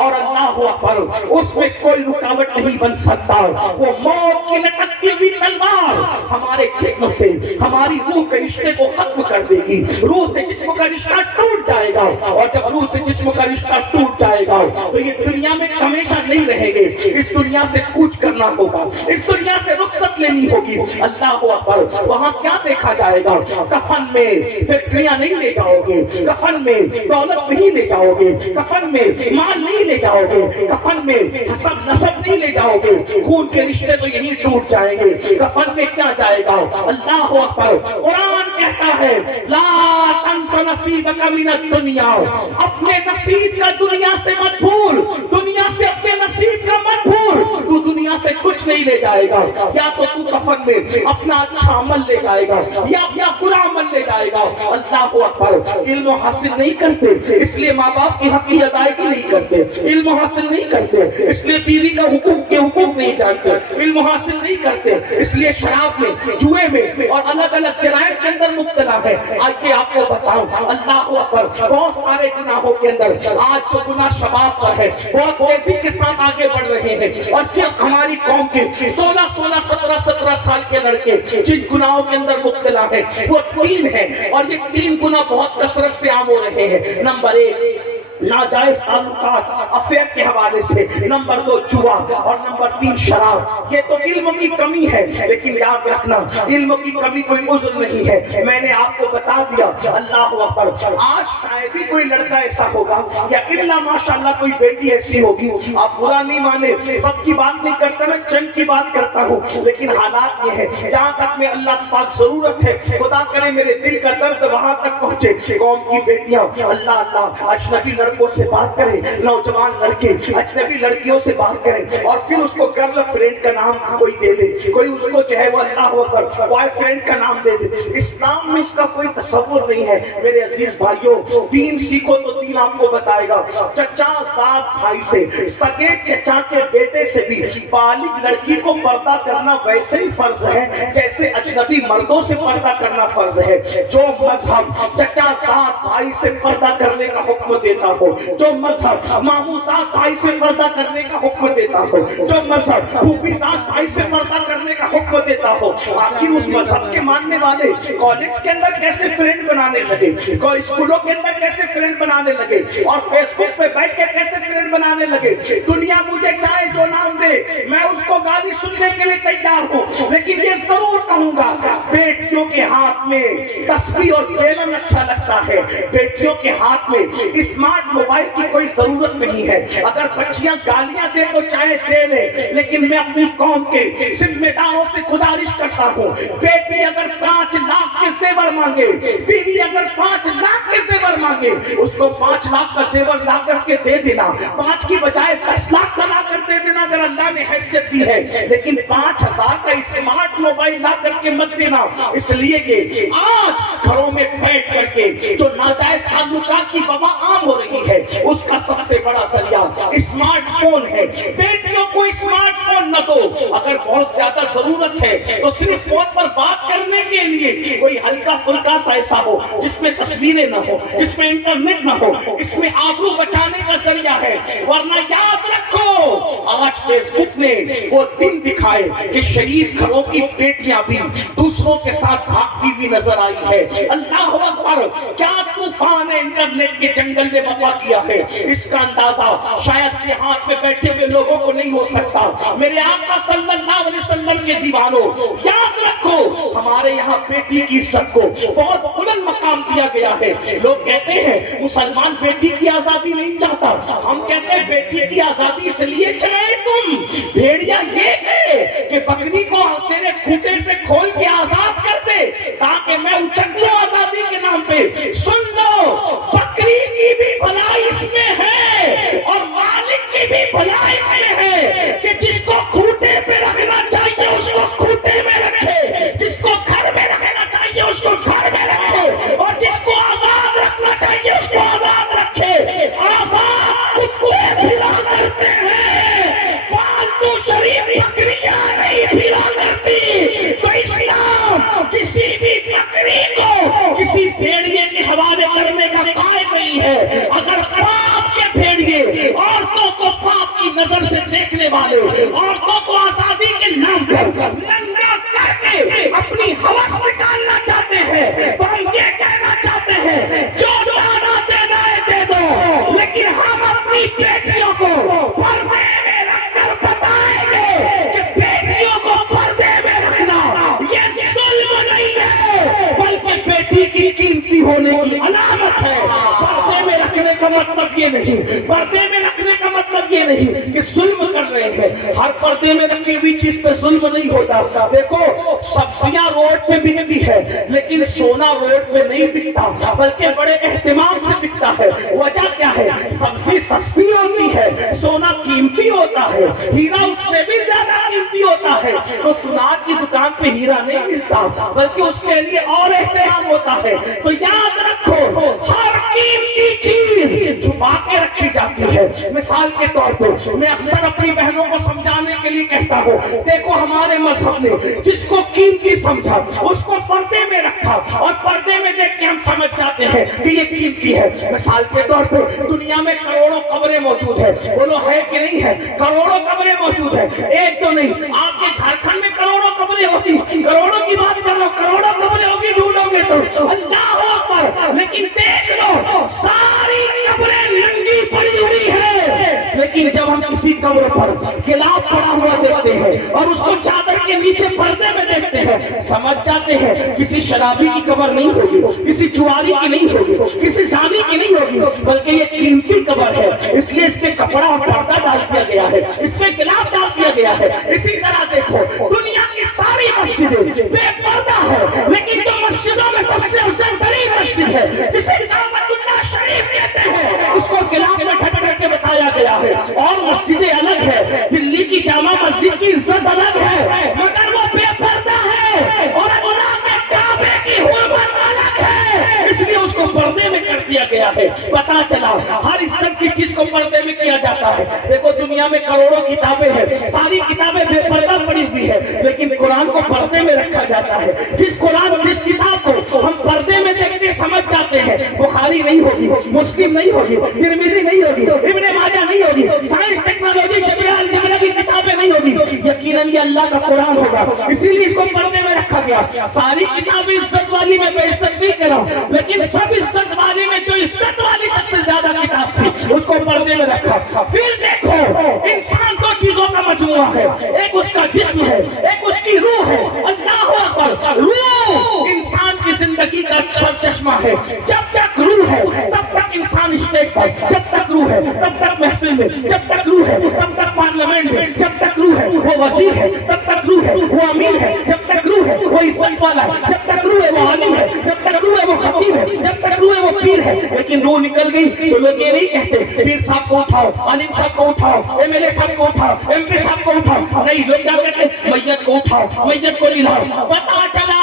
اور اللہ اکبر اس میں کوئی رکاوٹ نہیں بن سکتا. وہ موت کی لٹکتی ہوئی تلوار ہمارے جسم سے ہماری روح کے رشتے کو ختم کر دے گی. روح سے جسم کا رشتہ ٹوٹ جائے گا, اور جب روح سے جسم کا رشتہ ٹوٹ جائے گا تو یہ دنیا میں ہمیشہ نہیں رہیں گے. اس دنیا سے کوچ کرنا ہوگا, اس دنیا سے رخصت لینی ہوگی. اللہ اکبر, وہاں کیا دیکھا جائے گا؟ کفن میں فیکٹریاں نہیں لے جاؤ گے, کفن میں دولت نہیں لے جاؤ گے, کفن میں مال نہیں لے جاؤ گے, کفن میں حسب نسب نہیں لے جاؤ گے, خون کے رشتے تو یہی ٹوٹ جائیں گے. کفن میں کیا جائے گا؟ اللہ اکبر, قرآن کہتا ہے لا تنس نصیبک من الدنیا, اپنے نصیب کا دنیا سے مت بھول, دنیا سے اپنے نصیب کا مت بھول. تو دنیا سے کچھ نہیں لے جائے گا, یا تو کفن میں اپنا اچھا عمل لے جائے گا یا اپنا برا عمل لے جائے گا. اللہ اکبر, علم حاصل نہیں کرتے اس لیے ماں باپ کی حق کی ادائیگی نہیں کرتے, علم حاصل نہیں کرتے اس لیے بیوی کا حقوق کے حقوق نہیں جانتے, علم حاصل نہیں کرتے اس لیے شراب میں, جوئے میں اور الگ الگ جرائم کے اندر مبتلا ہے. آج کے آپ کو بتاؤں, اللہ اکبر, بہت سارے گناہوں کے اندر آج تو گناہ شباب پر ہے, بہت تیزی کے ساتھ آگے بڑھ رہے ہیں. اور جب ہماری قوم کے 16, 17 سال کے لڑکے جن گناہوں کے اندر مبتلا ہے وہ 3 ہیں, اور یہ 3 گناہ بہت کثرت سے عام ہو رہے ہیں. نمبر 1 ناجائز تعلقات افیئر کے حوالے سے, نمبر 2 جوا, اور نمبر 3 شراب. یہ تو علم کی کمی ہے, لیکن یاد رکھنا علم کی کمی کوئی عذر نہیں ہے. میں نے آپ کو بتا دیا. اللہ اکبر, آج شاید ہی کوئی لڑکا ایسا ہوگا یا الا ماشاءاللہ کوئی بیٹی ایسی ہوگی, آپ برا نہیں مانے, سب کی بات نہیں کرتا, میں چند کی بات کرتا ہوں, لیکن حالات یہ ہے جہاں تک میں اللہ پاک ضرورت ہے, خدا کرے میرے دل کا درد وہاں تک پہنچے. قوم کی بیٹیاں اللہ اجنبی لڑکوں سے بات کریں, نوجوان لڑکے اجنبی لڑکیوں سے بات کریں, اور پھر اس کو گرل فرینڈ کا نام کوئی دے دے, کوئی اس کو چاہے وہ اللہ اکبر بوائے فرینڈ کا نام دے دے. اسلام میں اس کا کوئی تصور نہیں ہے. میرے عزیز بھائیوں, دین سیکھو تو دین آپ کو بتائے گا. چچا زاد بھائی سے, سگے چچا کے بیٹے سے بھی بالغ لڑکی کو پردہ کرنا ویسے ہی فرض ہے جیسے اجنبی مردوں سے پردہ کرنا فرض ہے. جو مذہب چچا زاد بھائی سے پردہ کرنے کا حکم دیتا ہو, جو مذہب ماموں زاد بھائی سے پردہ کرنے کا حکم دیتا ہو, جو مذہب پھوپھی زاد بھائی سے پردہ کرنے کا حکم دیتا ہو, آخر اس مذہب کے ماننے والے کالج کے اندر کیسے فرینڈ بنانے لگے, اسکولوں کے اندر کیسے فرینڈ بنانے لگے, اور فیس بک پہ بیٹھ کے کیسے فرینڈ بنانے لگے. دنیا مجھے چاہے جو نام دے, میں اس کو گالی سننے کے لیے تیار ہوں, لیکن یہ ضرور کہوں گا بیٹیوں کے ہاتھ میں تسبیح اور بیلن اچھا لگتا ہے, بیٹیوں کے ہاتھ میں اسمارٹ موبائل کی کوئی ضرورت نہیں ہے. اگر بچیاں گالیاں دے تو چاہے دے لے, لیکن میں اپنی قوم کے ذمہ داروں سے گزارش کرتا ہوں, بیٹی اگر 5 لاکھ کے زیور مانگے, بیوی اگر 5 لاکھ کے زیور مانگے, اس کو 5 لاکھ کا زیور لا کر کے دے دینا, 5 کی بجائے 10 لاکھ کا لا کر دے دینا اگر اللہ نے حیثیت دی ہے, لیکن 5,000 کا اسمارٹ موبائل لا کر کے مت دینا. اس لیے کہ آج گھروں میں بیٹھ کر کے جو ناجائز تعلقات کی وبا عام ہو رہی ہے اس کا سب سے بڑا ذریعہ اسمارٹ فون ہے. بیٹیوں کو اسمارٹ فون نہ دو, اگر بہت زیادہ ضرورت ہے تو صرف فون پر بات کرنے کے لیے کوئی ہلکا پھلکا سا ایسا ہو جس میں تصویریں نہ ہو, جس میں انٹرنیٹ نہ ہو, اس میں آبرو بچانے کا ذریعہ ہے. ورنہ یاد رکھو آج فیس بک نے وہ دن دکھائے کہ شریف گھروں کی بیٹیاں بھی دوسروں کے ساتھ بھاگتی ہوئی نظر آئی ہے. اللہ اکبر, کیا طوفان انٹرنیٹ کے جنگل نے برپا کیا ہے, اس کا اندازہ شاید دیہات میں بیٹھے ہوئے لوگوں کو نہیں ہو سکتا. میرے آقا صلی اللہ علیہ وسلم کے دیوانوں, یاد رکھو ہمارے یہاں بیٹی کی عزت کو بہت بلند مقام دیا گیا ہے. لوگ کہتے ہیں مسلمان بیٹی کی آزادی نہیں چاہتا, ہم کہتے ہیں بیٹی کی آزادی اس لیے چاہے تم بھیڑیا یہ کہ بکری کو تیرے کھوٹے سے کھول کے آزاد کر دے تاکہ میں اچک لوں آزادی کے نام پہ. سن لو کی بھی بھلائی اس میں ہے اور مالک کی بھی بھلائی اس میں ہے کہ جس کو کھوٹے پہ رکھنا چاہیے اس کو کھوٹے میں رکھے، جس کو گھر میں رکھنا چاہیے اس کو گھر میں رکھے، اور جس کو آزاد رکھنا چاہیے اس کو آزاد رکھے۔ آزاد کتے پھرا کرتے ہیں، پالتو شریف بکریاں نہیں پھرا کرتی۔ تو اسلام کسی بھی بکری کو کسی بھیڑیے کے حوالے کرنے کا قائل نہیں ہے۔ اگر پاپ کے بھیڑیے عورتوں کو پاپ کی نظر سے دیکھنے والے، عورتوں کو آزادی کے نام پر ننگا کر کے اپنی ہوس نکالنا چاہتے ہیں تو ہم یہ کہنا چاہتے ہیں جو لانا دینا ہے دے دو، لیکن ہم اپنی بیٹیوں کو پردے میں رکھ کر بتائیں گے کہ بیٹیوں کو پردے میں رکھنا یہ ظلم نہیں ہے بلکہ بیٹی کی قیمتی ہونے کی علامت ہے۔ پردے میں رکھنے کا مطلب یہ نہیں، پردے میں رکھنے کا مطلب یہ نہیں کہ ظلم کر رہے ہیں۔ ہر پردے میں رکھی ہوئی چیز پہ ظلم نہیں ہوتا۔ دیکھو سبزیاں روڈ پہ بکتی ہے لیکن سونا روڈ پہ نہیں بکتا بلکہ بڑے اہتمام سے بکتا ہے۔ وجہ کیا ہے؟ سبزی سستی ہوتی ہے، سونا قیمتی ہوتا ہے، ہیرا اس سے بھی زیادہ قیمتی ہوتا ہے۔ تو سونار کی دکان پہ ہیرا نہیں ملتا بلکہ اس کے لیے اور اہتمام ہوتا ہے۔ تو یاد رکھو ہر قیمتی چیز چھپا کے رکھی جاتی ہے۔ مثال کے طور پر میں اکثر اپنی بہنوں کو سمجھانے کے لیے کہتا ہوں، دیکھو ہمارے مذہب نے جس کو قیمتی سمجھا اس کو پردے میں رکھا، اور پردے میں دیکھ کے ہم سمجھ جاتے ہیں کہ یہ قیمتی ہے۔ مثال کے طور پر دنیا میں کروڑوں قبریں موجود ہیں، بولو ہے کہ نہیں ہے؟ کروڑوں قبریں موجود ہیں، ایک تو نہیں، آپ کے جھارکھنڈ میں کروڑوں قبریں ہوگی، کروڑوں کی بات کر لو، کروڑوں قبریں ہوگی، ڈھونڈو گے تو اللہ اکبر۔ لیکن دیکھ لو ساری قبریں ننگی پڑی ہوئی ہے، لیکن جب ہم کسی قبر پر گلاب پڑا ہوا دیکھتے ہیں اور اس کو چادر کے نیچے پردے میں دیکھتے ہیں سمجھ جاتے ہیں کسی شرابی کی قبر نہیں ہوگی، کسی چواری کی نہیں ہوگی، کسی زانی کی نہیں ہوگی، بلکہ یہ قیمتی قبر ہے، اس لیے اس پہ کپڑا اور پردہ ڈال دیا گیا ہے، اس پہ گلاب ڈال دیا گیا ہے۔ اسی طرح دیکھو دنیا کی ساری مسجدیں بے پردہ ہے، لیکن جو مسجدوں میں سب سے بڑی مسجد ہے جسے کعبۃ اللہ شریف کہتے ہیں اس کو گلاب میں ڈھک کر کے بتایا گیا ہے۔ اور مسجدیں الگ ہے، دلی کی جامع مسجد کی عزت الگ ہے مگر وہ بے پردہ ہے، اور اللہ کے کعبے کی حرمت الگ ہے، اس لیے اس کو پردے میں کر دیا گیا ہے۔ پتا چلا ہر عزت کی چیز کو پردے میں کیا جاتا ہے۔ دیکھو دنیا میں کروڑوں کتابیں ہیں، ساری کتابیں بے پردہ پڑی ہوئی ہے، لیکن قرآن کو پردے میں رکھا جاتا ہے۔ جس کتاب کو ہم پردے میں دیکھتے سمجھ جاتے ہیں بخاری نہیں ہوگی، مسلم نہیں ہوگی، ترمذی نہیں ہوگی، ابن ماجہ نہیں ہوگی، سائنس ٹیکنالوجی الجبرا کی کتابیں نہیں ہوگی، یقیناً یہ اللہ کا قرآن ہوگا، اسی لیے اس کو پردے میں رکھا گیا۔ ساری کتابیں عزت والی میں عزت نہیں کر رہا ہوں، لیکن سب عزت والی میں جو عزت والی سب سے زیادہ کتاب تھی اس کو پردے میں رکھا۔ پھر دیکھو انسان دو چیزوں کا مجموعہ ہے، ایک اس کا جسم ہے، ایک اس کی روح ہے۔ اللہ اکبر، روح انسان کی زندگی کا سرچشمہ ہے۔ جب تک روح ہے تب تک انسان اسٹیج پر، جب تک روح ہے تب تک محفل میں، جب تک روح ہے تب تک پارلیمنٹ میں، جب تک روح ہے وہ وزیر ہے، جب تک روح ہے وہ امیر ہے، جب تک روح ہے وہ عزت والا ہے، جب تک روح ہے وہ عالم ہے، جب تک روح ہے وہ خطیب ہے، جب تک روح ہے وہ پیر ہے۔ لیکن روح نکل گئی تو لوگ یہ نہیں کہتے پیر صاحب کو اٹھاؤ، عالم صاحب کو اٹھاؤ، ایم ایل اے صاحب کو اٹھاؤ، ایم پی صاحب کو اٹھاؤ، نہیں، لوگ کیا کہتے ہیں میت کو اٹھاؤ، میت کو لاؤ۔ پتا چلا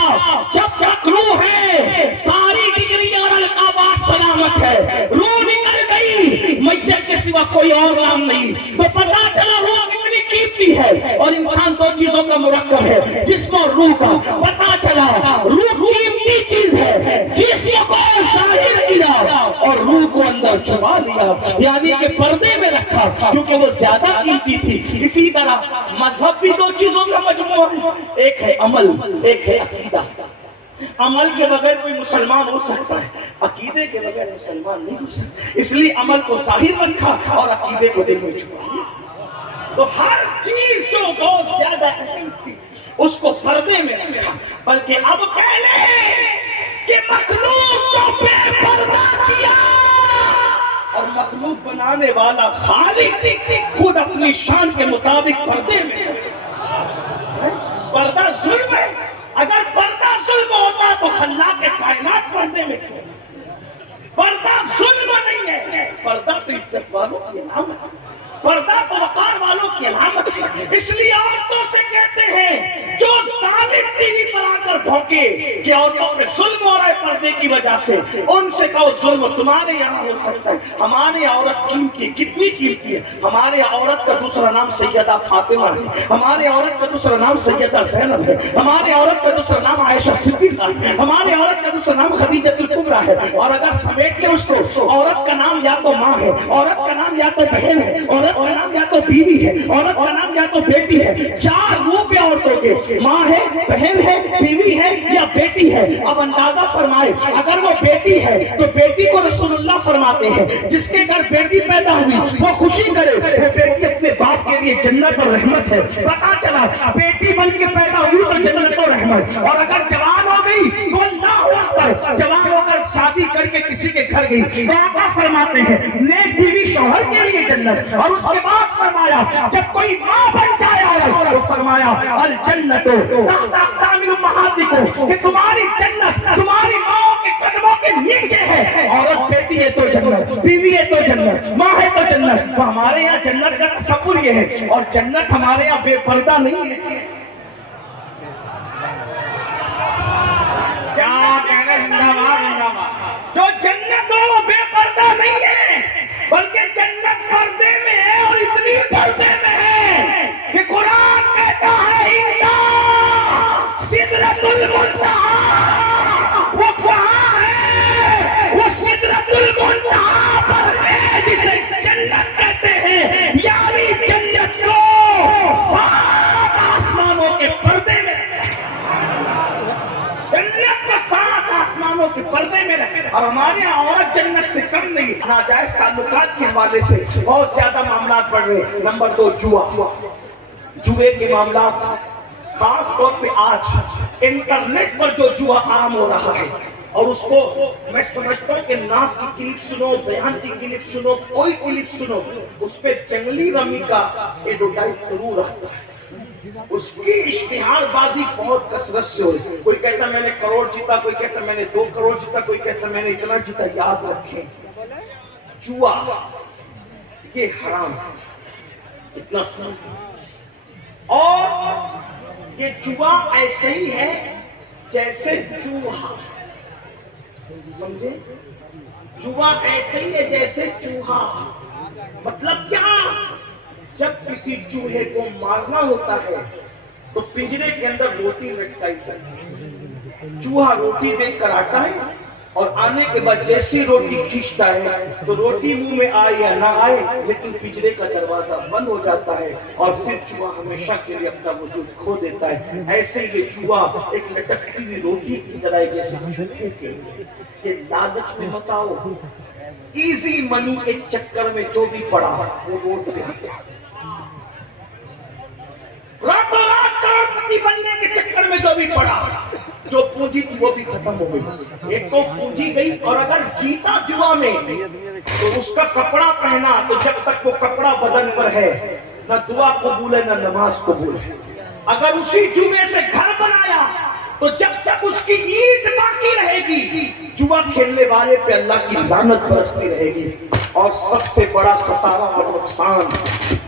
جب تک روح ہے ساری ڈگری اور القابات سلامت ہے، روح نکل گئی میت کے سوا کوئی اور نام نہیں۔ تو پتا چلا روح کتنی قیمتی ہے، اور انسان دو چیزوں کا مرکب ہے، جسم اور روح کا۔ پتا چلا روح قیمتی چیز ہے، جسم کو ظاہر کیا اور روح کو اندر چھپا لیا، یعنی کہ پردے میں رکھا کیونکہ وہ زیادہ قیمتی تھی۔ اسی طرح مذہب بھی دو چیزوں کا مجموعہ ہے، ایک ہے عمل، ایک ہے عقیدہ۔ عمل کے بغیر کوئی مسلمان ہو سکتا ہے، عقیدے کے بغیر مسلمان نہیں ہو سکتا، اس لیے عمل کو ظاہر رکھا اور عقیدے کو دل میں چھپا لیا۔ تو ہر چیز جو بہت زیادہ اہم تھی اس کو پردے میں رکھا، بلکہ اب پہلے کہ مخلوق کو بے پردہ کیا، اور مخلوق بنانے والا خالق خود اپنی شان کے مطابق پردے میں۔ پردہ ظلم ہے، اگر پردہ ظلم ہوتا تو خلاق کائنات پردے میں تھے۔ پردہ ظلم نہیں والوں کی علامت ہے، پردہ تو وقار والوں کی علامت ہے۔ اس لیے عورتوں سے کہتے ہیں جو ظالم ٹی وی پر آ کر بھونکے کہ عورتوں پہ ظلم ہو رہا ہے پردے کی وجہ سے، ان سے کہو ظلم تمہارے یہاں ہو سکتا ہے، ہمارے عورت قیمتی، کتنی قیمتی ہے۔ ہمارے عورت کا دوسرا نام سیدہ فاطمہ ہے، ہمارے عورت کا دوسرا نام سیدہ زینب ہے، ہمارے عورت کا دوسرا نام عائشہ صدیقہ ہے، ہمارے عورت کا دوسرا نام خدیجہ الکبریٰ ہے۔ اور اگر سمیٹ لیں اس کو، عورت کا نام یا تو ماں ہے، عورت کا نام یا تو بہن ہے، عورت کا نام یا تو بیوی ہے، عورت کا نام یا تو بیٹی ہے۔ چار روپ ہیں عورتوں کے، ماں ہے، بہن ہے، بیوی ہے یا بیٹی ہے۔ اب اندازہ فرمائے اگر وہ بیٹی ہے تو بیٹی کو رسول اللہ فرماتے ہیں جس کے گھر بیٹی پیدا ہوئی وہ خوشی کرے، وہ بیٹی اپنے باپ کے لیے جنت اور رحمت ہے۔ پتا چلا بیٹی بن کے پیدا ہوئی تو جنت اور رحمت، اور اگر جوان ہو گئی تو اللہ اکبر، جوان ہو کر شادی کر کے کسی کے گھر گئی تو آقا فرماتے ہیں نیک بیوی شوہر کے لیے جنت۔ اور اس کے بعد فرمایا جب کوئی ماں بن جائے تو فرمایا الجنت تحت اقدام امہاتکم، کہ تمہاری جنت تمہاری ماں کے قدموں کے نیچے ہے۔ عورت بیٹی ہے تو جنت، بیوی ہے تو جنت، ماں ہے تو جنت۔ تو ہمارے یہاں جنت کا تصور یہ ہے، اور جنت ہمارے یہاں بے پردہ نہیں ہے۔ جو جنت ہو وہ بے پردہ نہیں ہے، بلکہ جنت پردے میں ہے، اور اتنی پردے میں ہے کہ قرآن کہتا ہے سدرۃ المنتہا، وہ کہاں ہے؟ وہ سدرۃ المنتہا پر ہے جسے جنت کہتے ہیں، یعنی جنت کو 7 آسمانوں کے پردے میں، جنت کو 7 آسمانوں کے پردے میں رہے۔ اور ہمارے عورت جنت سے کم نہیں۔ ناجائز تعلقات کے حوالے سے بہت زیادہ معاملات بڑھ رہے ہیں۔ نمبر 2 جوئے کے معاملات، خاص طور پہ آج انٹرنیٹ پر جو جوا عام ہو رہا ہے، اور اس کو میں سمجھتا ہوں کہ نعت کی کلپ سنو، بیان کی کلپ سنو، کوئی کلپ سنو، اس پہ جنگلی رمی کا ایڈورٹائز ضرور رہتا ہے۔ اس کی اشتہار بازی بہت کثرت سے ہوئی، کوئی کہتا میں نے کروڑ جیتا، کوئی کہتا میں نے 2 کروڑ جیتا، کوئی کہتا میں نے اتنا جیتا۔ یاد رکھیں جوا یہ حرام اتنا سمجھ، اور یہ جوا ایسے ہی ہے جیسے چوہا، سمجھے؟ جوا ایسے ہی ہے جیسے چوہا۔ مطلب کیا؟ جب کسی چوہے کو مارنا ہوتا ہے تو پنجرے کے اندر روٹی لٹکائی جاتی ہے، چوہا روٹی دیکھ کر آتا ہے، اور آنے کے بعد جیسی روٹی کھینچتا ہے تو روٹی منہ میں آئے یا نہ آئے لیکن پنجرے کا دروازہ بند ہو جاتا ہے، اور پھر چوہا ہمیشہ کے لیے اپنا وجود کھو دیتا ہے۔ ایسے یہ چوہا ایک لٹکتی ہوئی روٹی کی طرح ہے جیسے چوہے کے لیے۔ یہ لالچ میں مت آؤ، ایزی منی کے چکر میں جو بھی پڑا وہ روٹ پہ آتا ہے، راتوں رات کروڑپتی بننے کے چکر میں جو بھی پڑا، جو پونجی تھی وہ بھی ختم ہو گئی۔ ایک تو پونجی گئی، اور اگر جیتا جوا میں تو اس کا کپڑا پہنا تو جب تک وہ کپڑا بدن پر ہے نہ دعا قبول ہے نہ نماز قبول ہے۔ اگر اسی جوے سے گھر بنایا تو جب تک اس کی اینٹ باقی رہے گی جوا کھیلنے والے پہ اللہ کی لعنت برستی رہے گی۔ اور سب سے بڑا خسارہ اور نقصان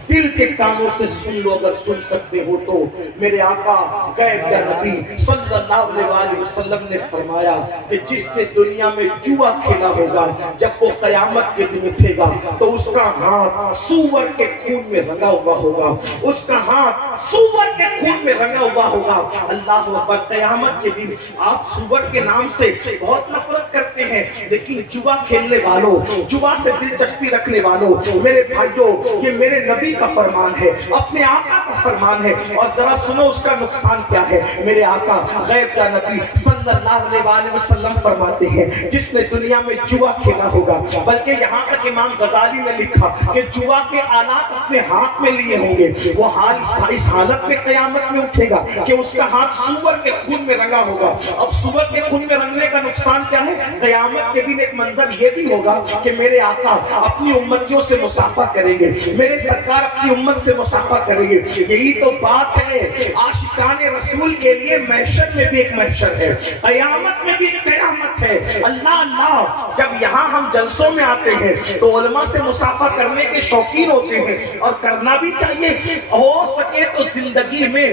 دل کے کانوں سے سن لو، اگر سن سکتے ہو تو، میرے آقا غیب یا نبی صلی اللہ علیہ وسلم نے فرمایا کہ جس نے دنیا میں جوا کھیلا ہوگا جب وہ قیامت کے دن اٹھے گا تو اس کا ہاتھ سور کے خون میں رنگا ہوا ہوگا، اس کا ہاتھ سور کے خون میں رنگا ہوا ہوگا۔ اللہ اکبر۔ قیامت کے دن آپ سور کے نام سے بہت نفرت کرتے ہیں، لیکن جوا کھیلنے والوں، جوا سے دلچسپی رکھنے والوں، میرے بھائیوں، یہ میرے نبی کا فرمان ہے، اپنے آقا کا فرمان ہے، اور ذرا سنو اس کا نقصان کیا ہے۔ میرے آقا غیب کا نبی صلی اللہ علیہ وسلم فرماتے ہیں جس نے دنیا میں جوا کھیلا ہوگا، بلکہ یہاں تک امام غزالی نے لکھا کہ جوا کے آلات اپنے ہاتھ میں لیے ہوں گے، وہ حال اس حالت میں قیامت میں اٹھے گا کہ اس کا ہاتھ سور کے خون میں رنگا ہوگا۔ اب سور کے خون میں رنگنے کا نقصان کیا ہے؟ قیامت کے دن ایک منظر یہ بھی ہوگا کہ میرے آقا اپنی امتیوں سے مصافحہ کریں گے، میرے سرکار آپ کی امت سے مسافہ کریں گے. یہی تو بات ہے. عاشقان رسول کے لیے محشر میں بھی ایک محشر ہے, قیامت میں بھی ایک قیامت ہے. اللہ اللہ, جب یہاں ہم جلسوں میں آتے ہیں تو علماء سے مسافہ کرنے کے شوقین ہوتے ہیں, اور کرنا بھی چاہیے. ہو سکے تو زندگی میں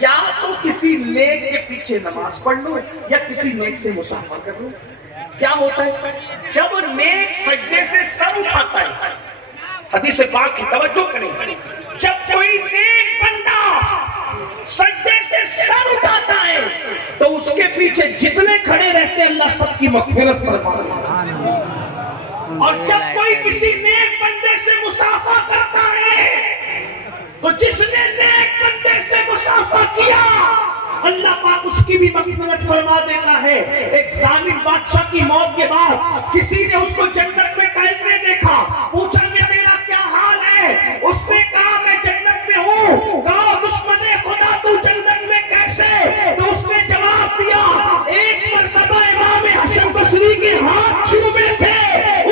یا تو کسی نیک کے پیچھے نماز پڑھ لو یا کسی نیک سے مسافہ کر لو. کیا ہوتا ہے جب نیک سجدے سے سر اٹھاتا ہے, حدیث پاک کی توجہ کریں, جب کوئی نیک بندہ سجدے سے سر اٹھاتا ہے تو اس کے پیچھے جتنے کھڑے رہتے ہیں اللہ سب کی مغفرت فرماتا ہے. اور جب کوئی کسی نیک بندے سے مسافہ کرتا ہے تو جس نے نیک بندے سے مسافہ کیا اللہ پاک اس کی بھی مغفرت فرما دیتا ہے. ایک ظالم بادشاہ کی موت کے بعد کسی نے اس کو جنت میں ٹہلتے دیکھا, پوچھا کہ میرا کیا حال ہے؟ اس نے کہا میں جنت میں ہوں. کہا دشمن خدا تو جنت میں کیسے؟ تو اس نے جواب دیا ایک مرتبہ امام حسن بصری کے ہاتھ چومے تھے,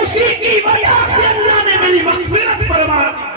اسی کی وجہ سے اللہ نے میری مغفرت فرما دی.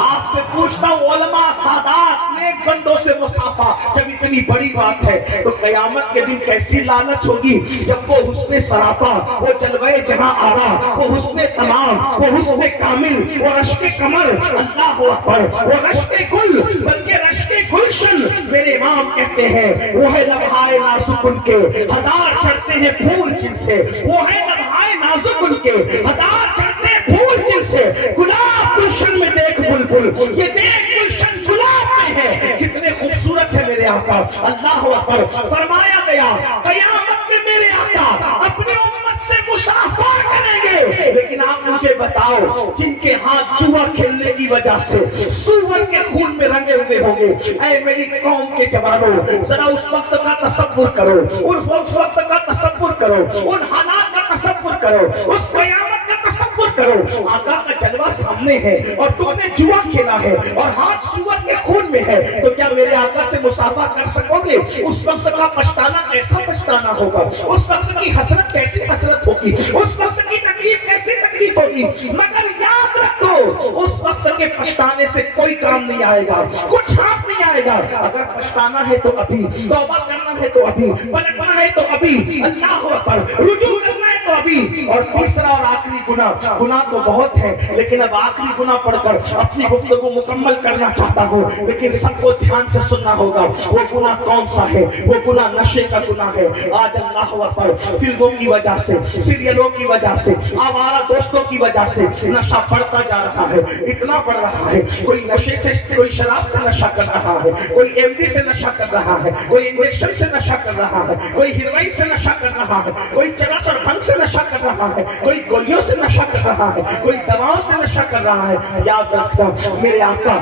آپ سے پوچھتا ہوں علماء سادات نیک بندوں سے مسافہ جب اتنی بڑی بات ہے تو قیامت کے دن کیسی لعنت ہوگی جب وہ حسن سراپا, وہ جلوہ جہاں آرا, وہ حسن تمام, وہ حسن کامل, وہ رشک کمر, اللہ اکبر, وہ رشک گل بلکہ رشک گلشن. میرے امام کہتے ہیں وہ ہے لمحائے نازک ان کے ہزار چڑھتے ہیں پھول جن سے, وہ ہے لمحائے نازک ان کے ہزار چڑھتے ہیں پھول جن سے. گلاب گلشن میں دیکھ بلبل, یہ دیکھ گلشن گلاب میں ہے, کتنے خوبصورت ہے میرے آقا. اللہ اکبر. فرمایا گیا قیامت میں میرے آقا اپنی امت سے مسافہ کریں گے, لیکن آپ مجھے بتاؤ جن کے ہاتھ جوا کھیلنے کی وجہ سے سور کے خون میں رنگے ہوئے ہوں گے, اے میری قوم کے جوانوں ذرا اس وقت کا تصور کرو, اس وقت کا تصور کرو, ان حالات کا تصور کرو, اس قیامت کا تصور کرو. آقا کا جلوہ سامنے ہے اور تم نے جوا کھیلا ہے اور ہاتھ سور کے خون میں ہے, تو کیا میرے آقا سے مسافہ کر سکو گے؟ اس وقت کا پچھتانا کیسا پچھتانا ہوگا, اس وقت کی حسرت کیسی حسرت ہوگی, اس وقت کی تکلیف کیسی تکلیف ہوگی. مگر یاد رکھو اس وقت کے پچھتانے سے کوئی کام نہیں آئے گا, کچھ ہاتھ نہیں آئے گا. اگر پچھتانا ہے تو ابھی, توبہ کرنا ہے تو ابھی, پلٹنا ہے تو ابھی, اللہ اکبر, رجوع کرنا ہے تو ابھی. اور تیسرا اور آخری گناہ تو بہت ہے لیکن اب آخری گناہ پڑھ کر اپنی گفتگو مکمل کرنا چاہتا ہوں, لیکن سب کو دھیان سے سننا ہوگا. وہ گناہ کون سا ہے؟ وہ گناہ نشے کا گناہ ہے. آج اللہ اکبر فلموں کی وجہ سے, سیریلوں کی وجہ سے, آوارہ دوستوں کی وجہ سے نشہ بڑھتا جا رہا ہے, اتنا بڑھ رہا ہے. کوئی نشے سے, کوئی شراب سے نشہ کر رہا ہے, کوئی ایم ڈی سے نشہ کر رہا ہے, کوئی انجیکشن سے نشہ کر رہا ہے, کوئی ہیروئن سے نشہ کر رہا ہے, کوئی چرس اور بھنگ سے نشہ کر رہا ہے, کوئی گولیوں سے نشہ کر رہا ہے, کوئی دواؤں سے نشہ کر رہا ہے. یاد رکھنا میرے آقا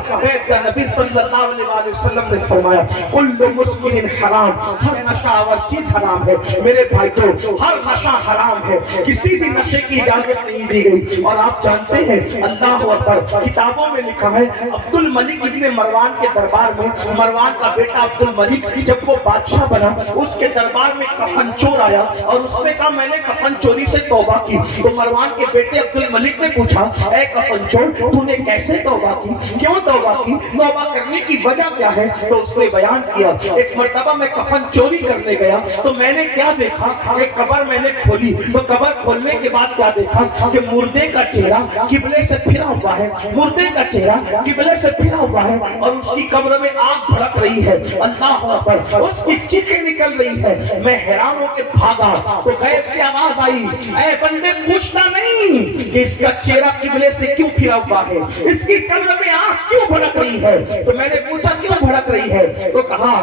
نبی صلی اللہ علیہ وسلم نے فرمایا کل مسکر حرام, ہر نشہ آور چیز حرام ہے. میرے بھائی تو ہر نشہ حرام ہے, کسی بھی نشے کی اجازت نہیں دی گئی. اور آپ جانتے ہیں اللہ اکبر کتابوں میں لکھا ہے عبد الملک ابن مروان کے دربار میں, مروان کا بیٹا عبد الملک جب وہ بادشاہ بنا اس کے دربار میں کفن چور آیا اور اس نے کہا میں نے کفن چوری سے توبہ کی. تو مروان کے بیٹے عبد الملک نے پوچھا اے کفن چور تو نے کیسے توبہ کی, کیوں توبہ کی, توبہ کرنے کی وجہ کیا ہے؟ تو اس نے بیان کیا ایک مرتبہ میں کفن چوری کرنے گیا تو میں نے کیا دیکھا, ایک قبر میں نے کھولی تو قبر کھولنے کے بعد کیا دیکھا کہ مردے کا چہرہ قبلے سے پھرا ہوا ہے, مردے کا چہرہ قبلے سے پھرا ہوا ہے اور اس کی قبر میں آگ بھڑک رہی ہے. اللہ اکبر, اس کی چیخیں نکل رہی ہے. میں حیران ہو کے بھاگا تو غیب سے آواز آئی اے بندے پوچھنا نہیں کہ اس کا چہرہ قبلے سے کیوں پھرا ہوا ہے, اس کی قبر میں آگ کیوں بھڑک رہی ہے. تو میں نے پوچھا کیوں بھڑک رہی ہے, تو کہا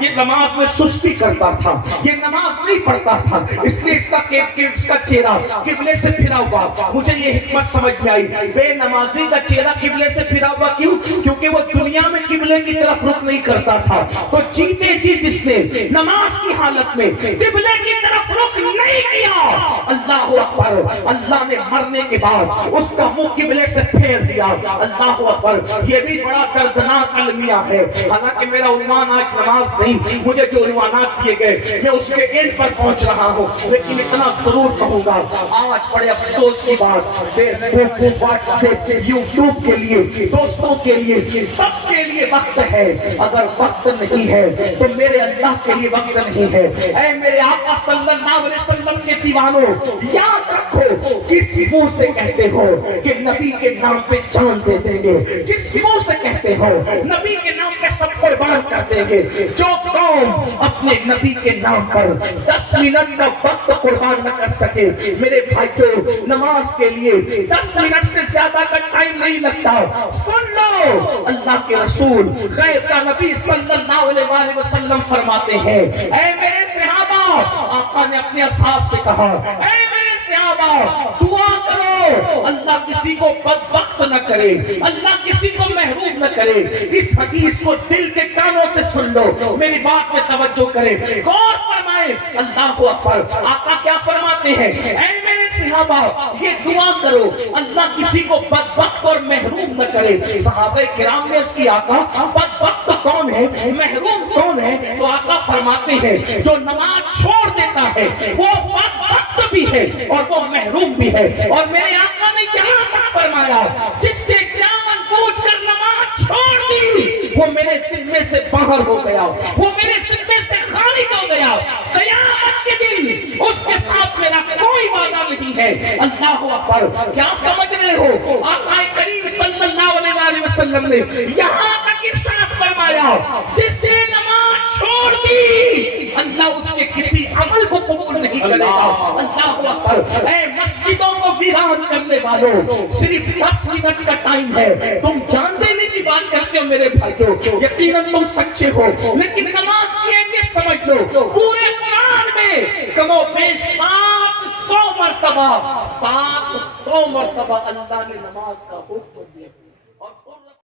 یہ نماز میں سستی کرتا تھا, یہ نماز نہیں پڑھتا تھا, اس لیے اس کا چہرہ قبلے سے پھرا ہوا. مجھے یہ حکمت سمجھ میں آئی, بے نمازی کا چہرہ قبلے سے پھرا ہوا کیوں؟ کیونکہ وہ دنیا میں قبلے کی طرف رخ نہیں کرتا تھا. تو جیتے جی جس نے نماز کی حالت میں قبلے کی طرف رخ نہیں کیا اللہ اکبر. اللہ نے مرنے کے بعد اس کا منہ قبلے سے پھیر دیا. اللہ اکبر. یہ بھی بڑا دردناک المیہ ہے. حالانکہ میرا عنوان آج نماز نہیں, مجھے جو عنوانات دیے گئے میں اس کے اینڈ پر پہنچ رہا ہوں, لیکن اتنا ضرور کہوں گا, آج بڑے افسوس کی بات, فیس بک, واٹس ایپ, یوٹیوب کے لیے, دوستوں کے لیے, سب کے لیے وقت ہے. اگر وقت نہیں ہے تو میرے اللہ کے لیے وقت نہیں ہے. اے میرے آقا صلی اللہ علیہ وسلم کے دیوانوں, یاد رکھو, کس منہ سے کہتے ہو کہ نبی کے نام پہ جان دے دیں گے؟ کس منہ سے کہتے ہو نبی کے نام پہ سب قربان کر دیں گے؟ جو قوم اپنے نبی کے نام پر 10 منٹ کا وقت قربان نہ کر سکے, میرے بھائیوں, نماز کے لیے 10 منٹ سے زیادہ کا ٹائم نہیں لگتا. سن لو, اللہ کے رسول غیر کا نبی صلی اللہ علیہ وسلم فرماتے ہیں, اے میرے صحابہ, آقا نے اپنے اصحاب سے کہا, اے میرے صحابہ, دعا کرو, اللہ کسی کو بدبخت نہ کرے, اللہ کسی کو محروم نہ کرے. اس حدیث کو دل کے کانوں سے سن لو, میری بات میں توجہ کرے, غور فرمائے. اللہ اکبر. آقا کیا فرماتے ہیں, اے میرے صحابہ, یہ دعا کرو, اللہ کسی کو بدبخت اور محروم نہ کرے. صحابہ کرام نے اس کی, آقا بدبخت کون ہے, محروم کون ہے؟ تو آقا فرماتے ہیں, جو نماز چھوڑ دیتا ہے وہ بدبخت بھی ہے اور وہ محروم بھی ہے. اور میرے آقا نے یہاں تک فرمایا, جس کے جان بوجھ کر نماز چھوڑ دی وہ میرے ذمے سے باہر ہو گیا, وہ میرے ذمے سے خارج ہو گیا. قیامت کے دن اس کے ساتھ میرا کوئی وعدہ نہیں ہے. اللہ اکبر. کیا سمجھ رہے ہو؟ آقا کریم صلی اللہ علیہ وسلم نے یہاں تک ارشاد فرمایا, جس نے نماز چھوڑ دی اللہ اس کے کسی عمل کو قبول نہیں کرے گا. اللہ اکبر. اے مسجدوں کو ویران کرنے والوں, صرف 10 منٹ کا ٹائم ہے. تم جان دینے کی بات کرتے ہو میرے بھائیوں, یقیناً تم سچے ہو, لیکن نماز کی اہمیت سمجھ لو. پورے قرآن میں کم و بیش 700 مرتبہ اللہ نے نماز کا حکم دیا.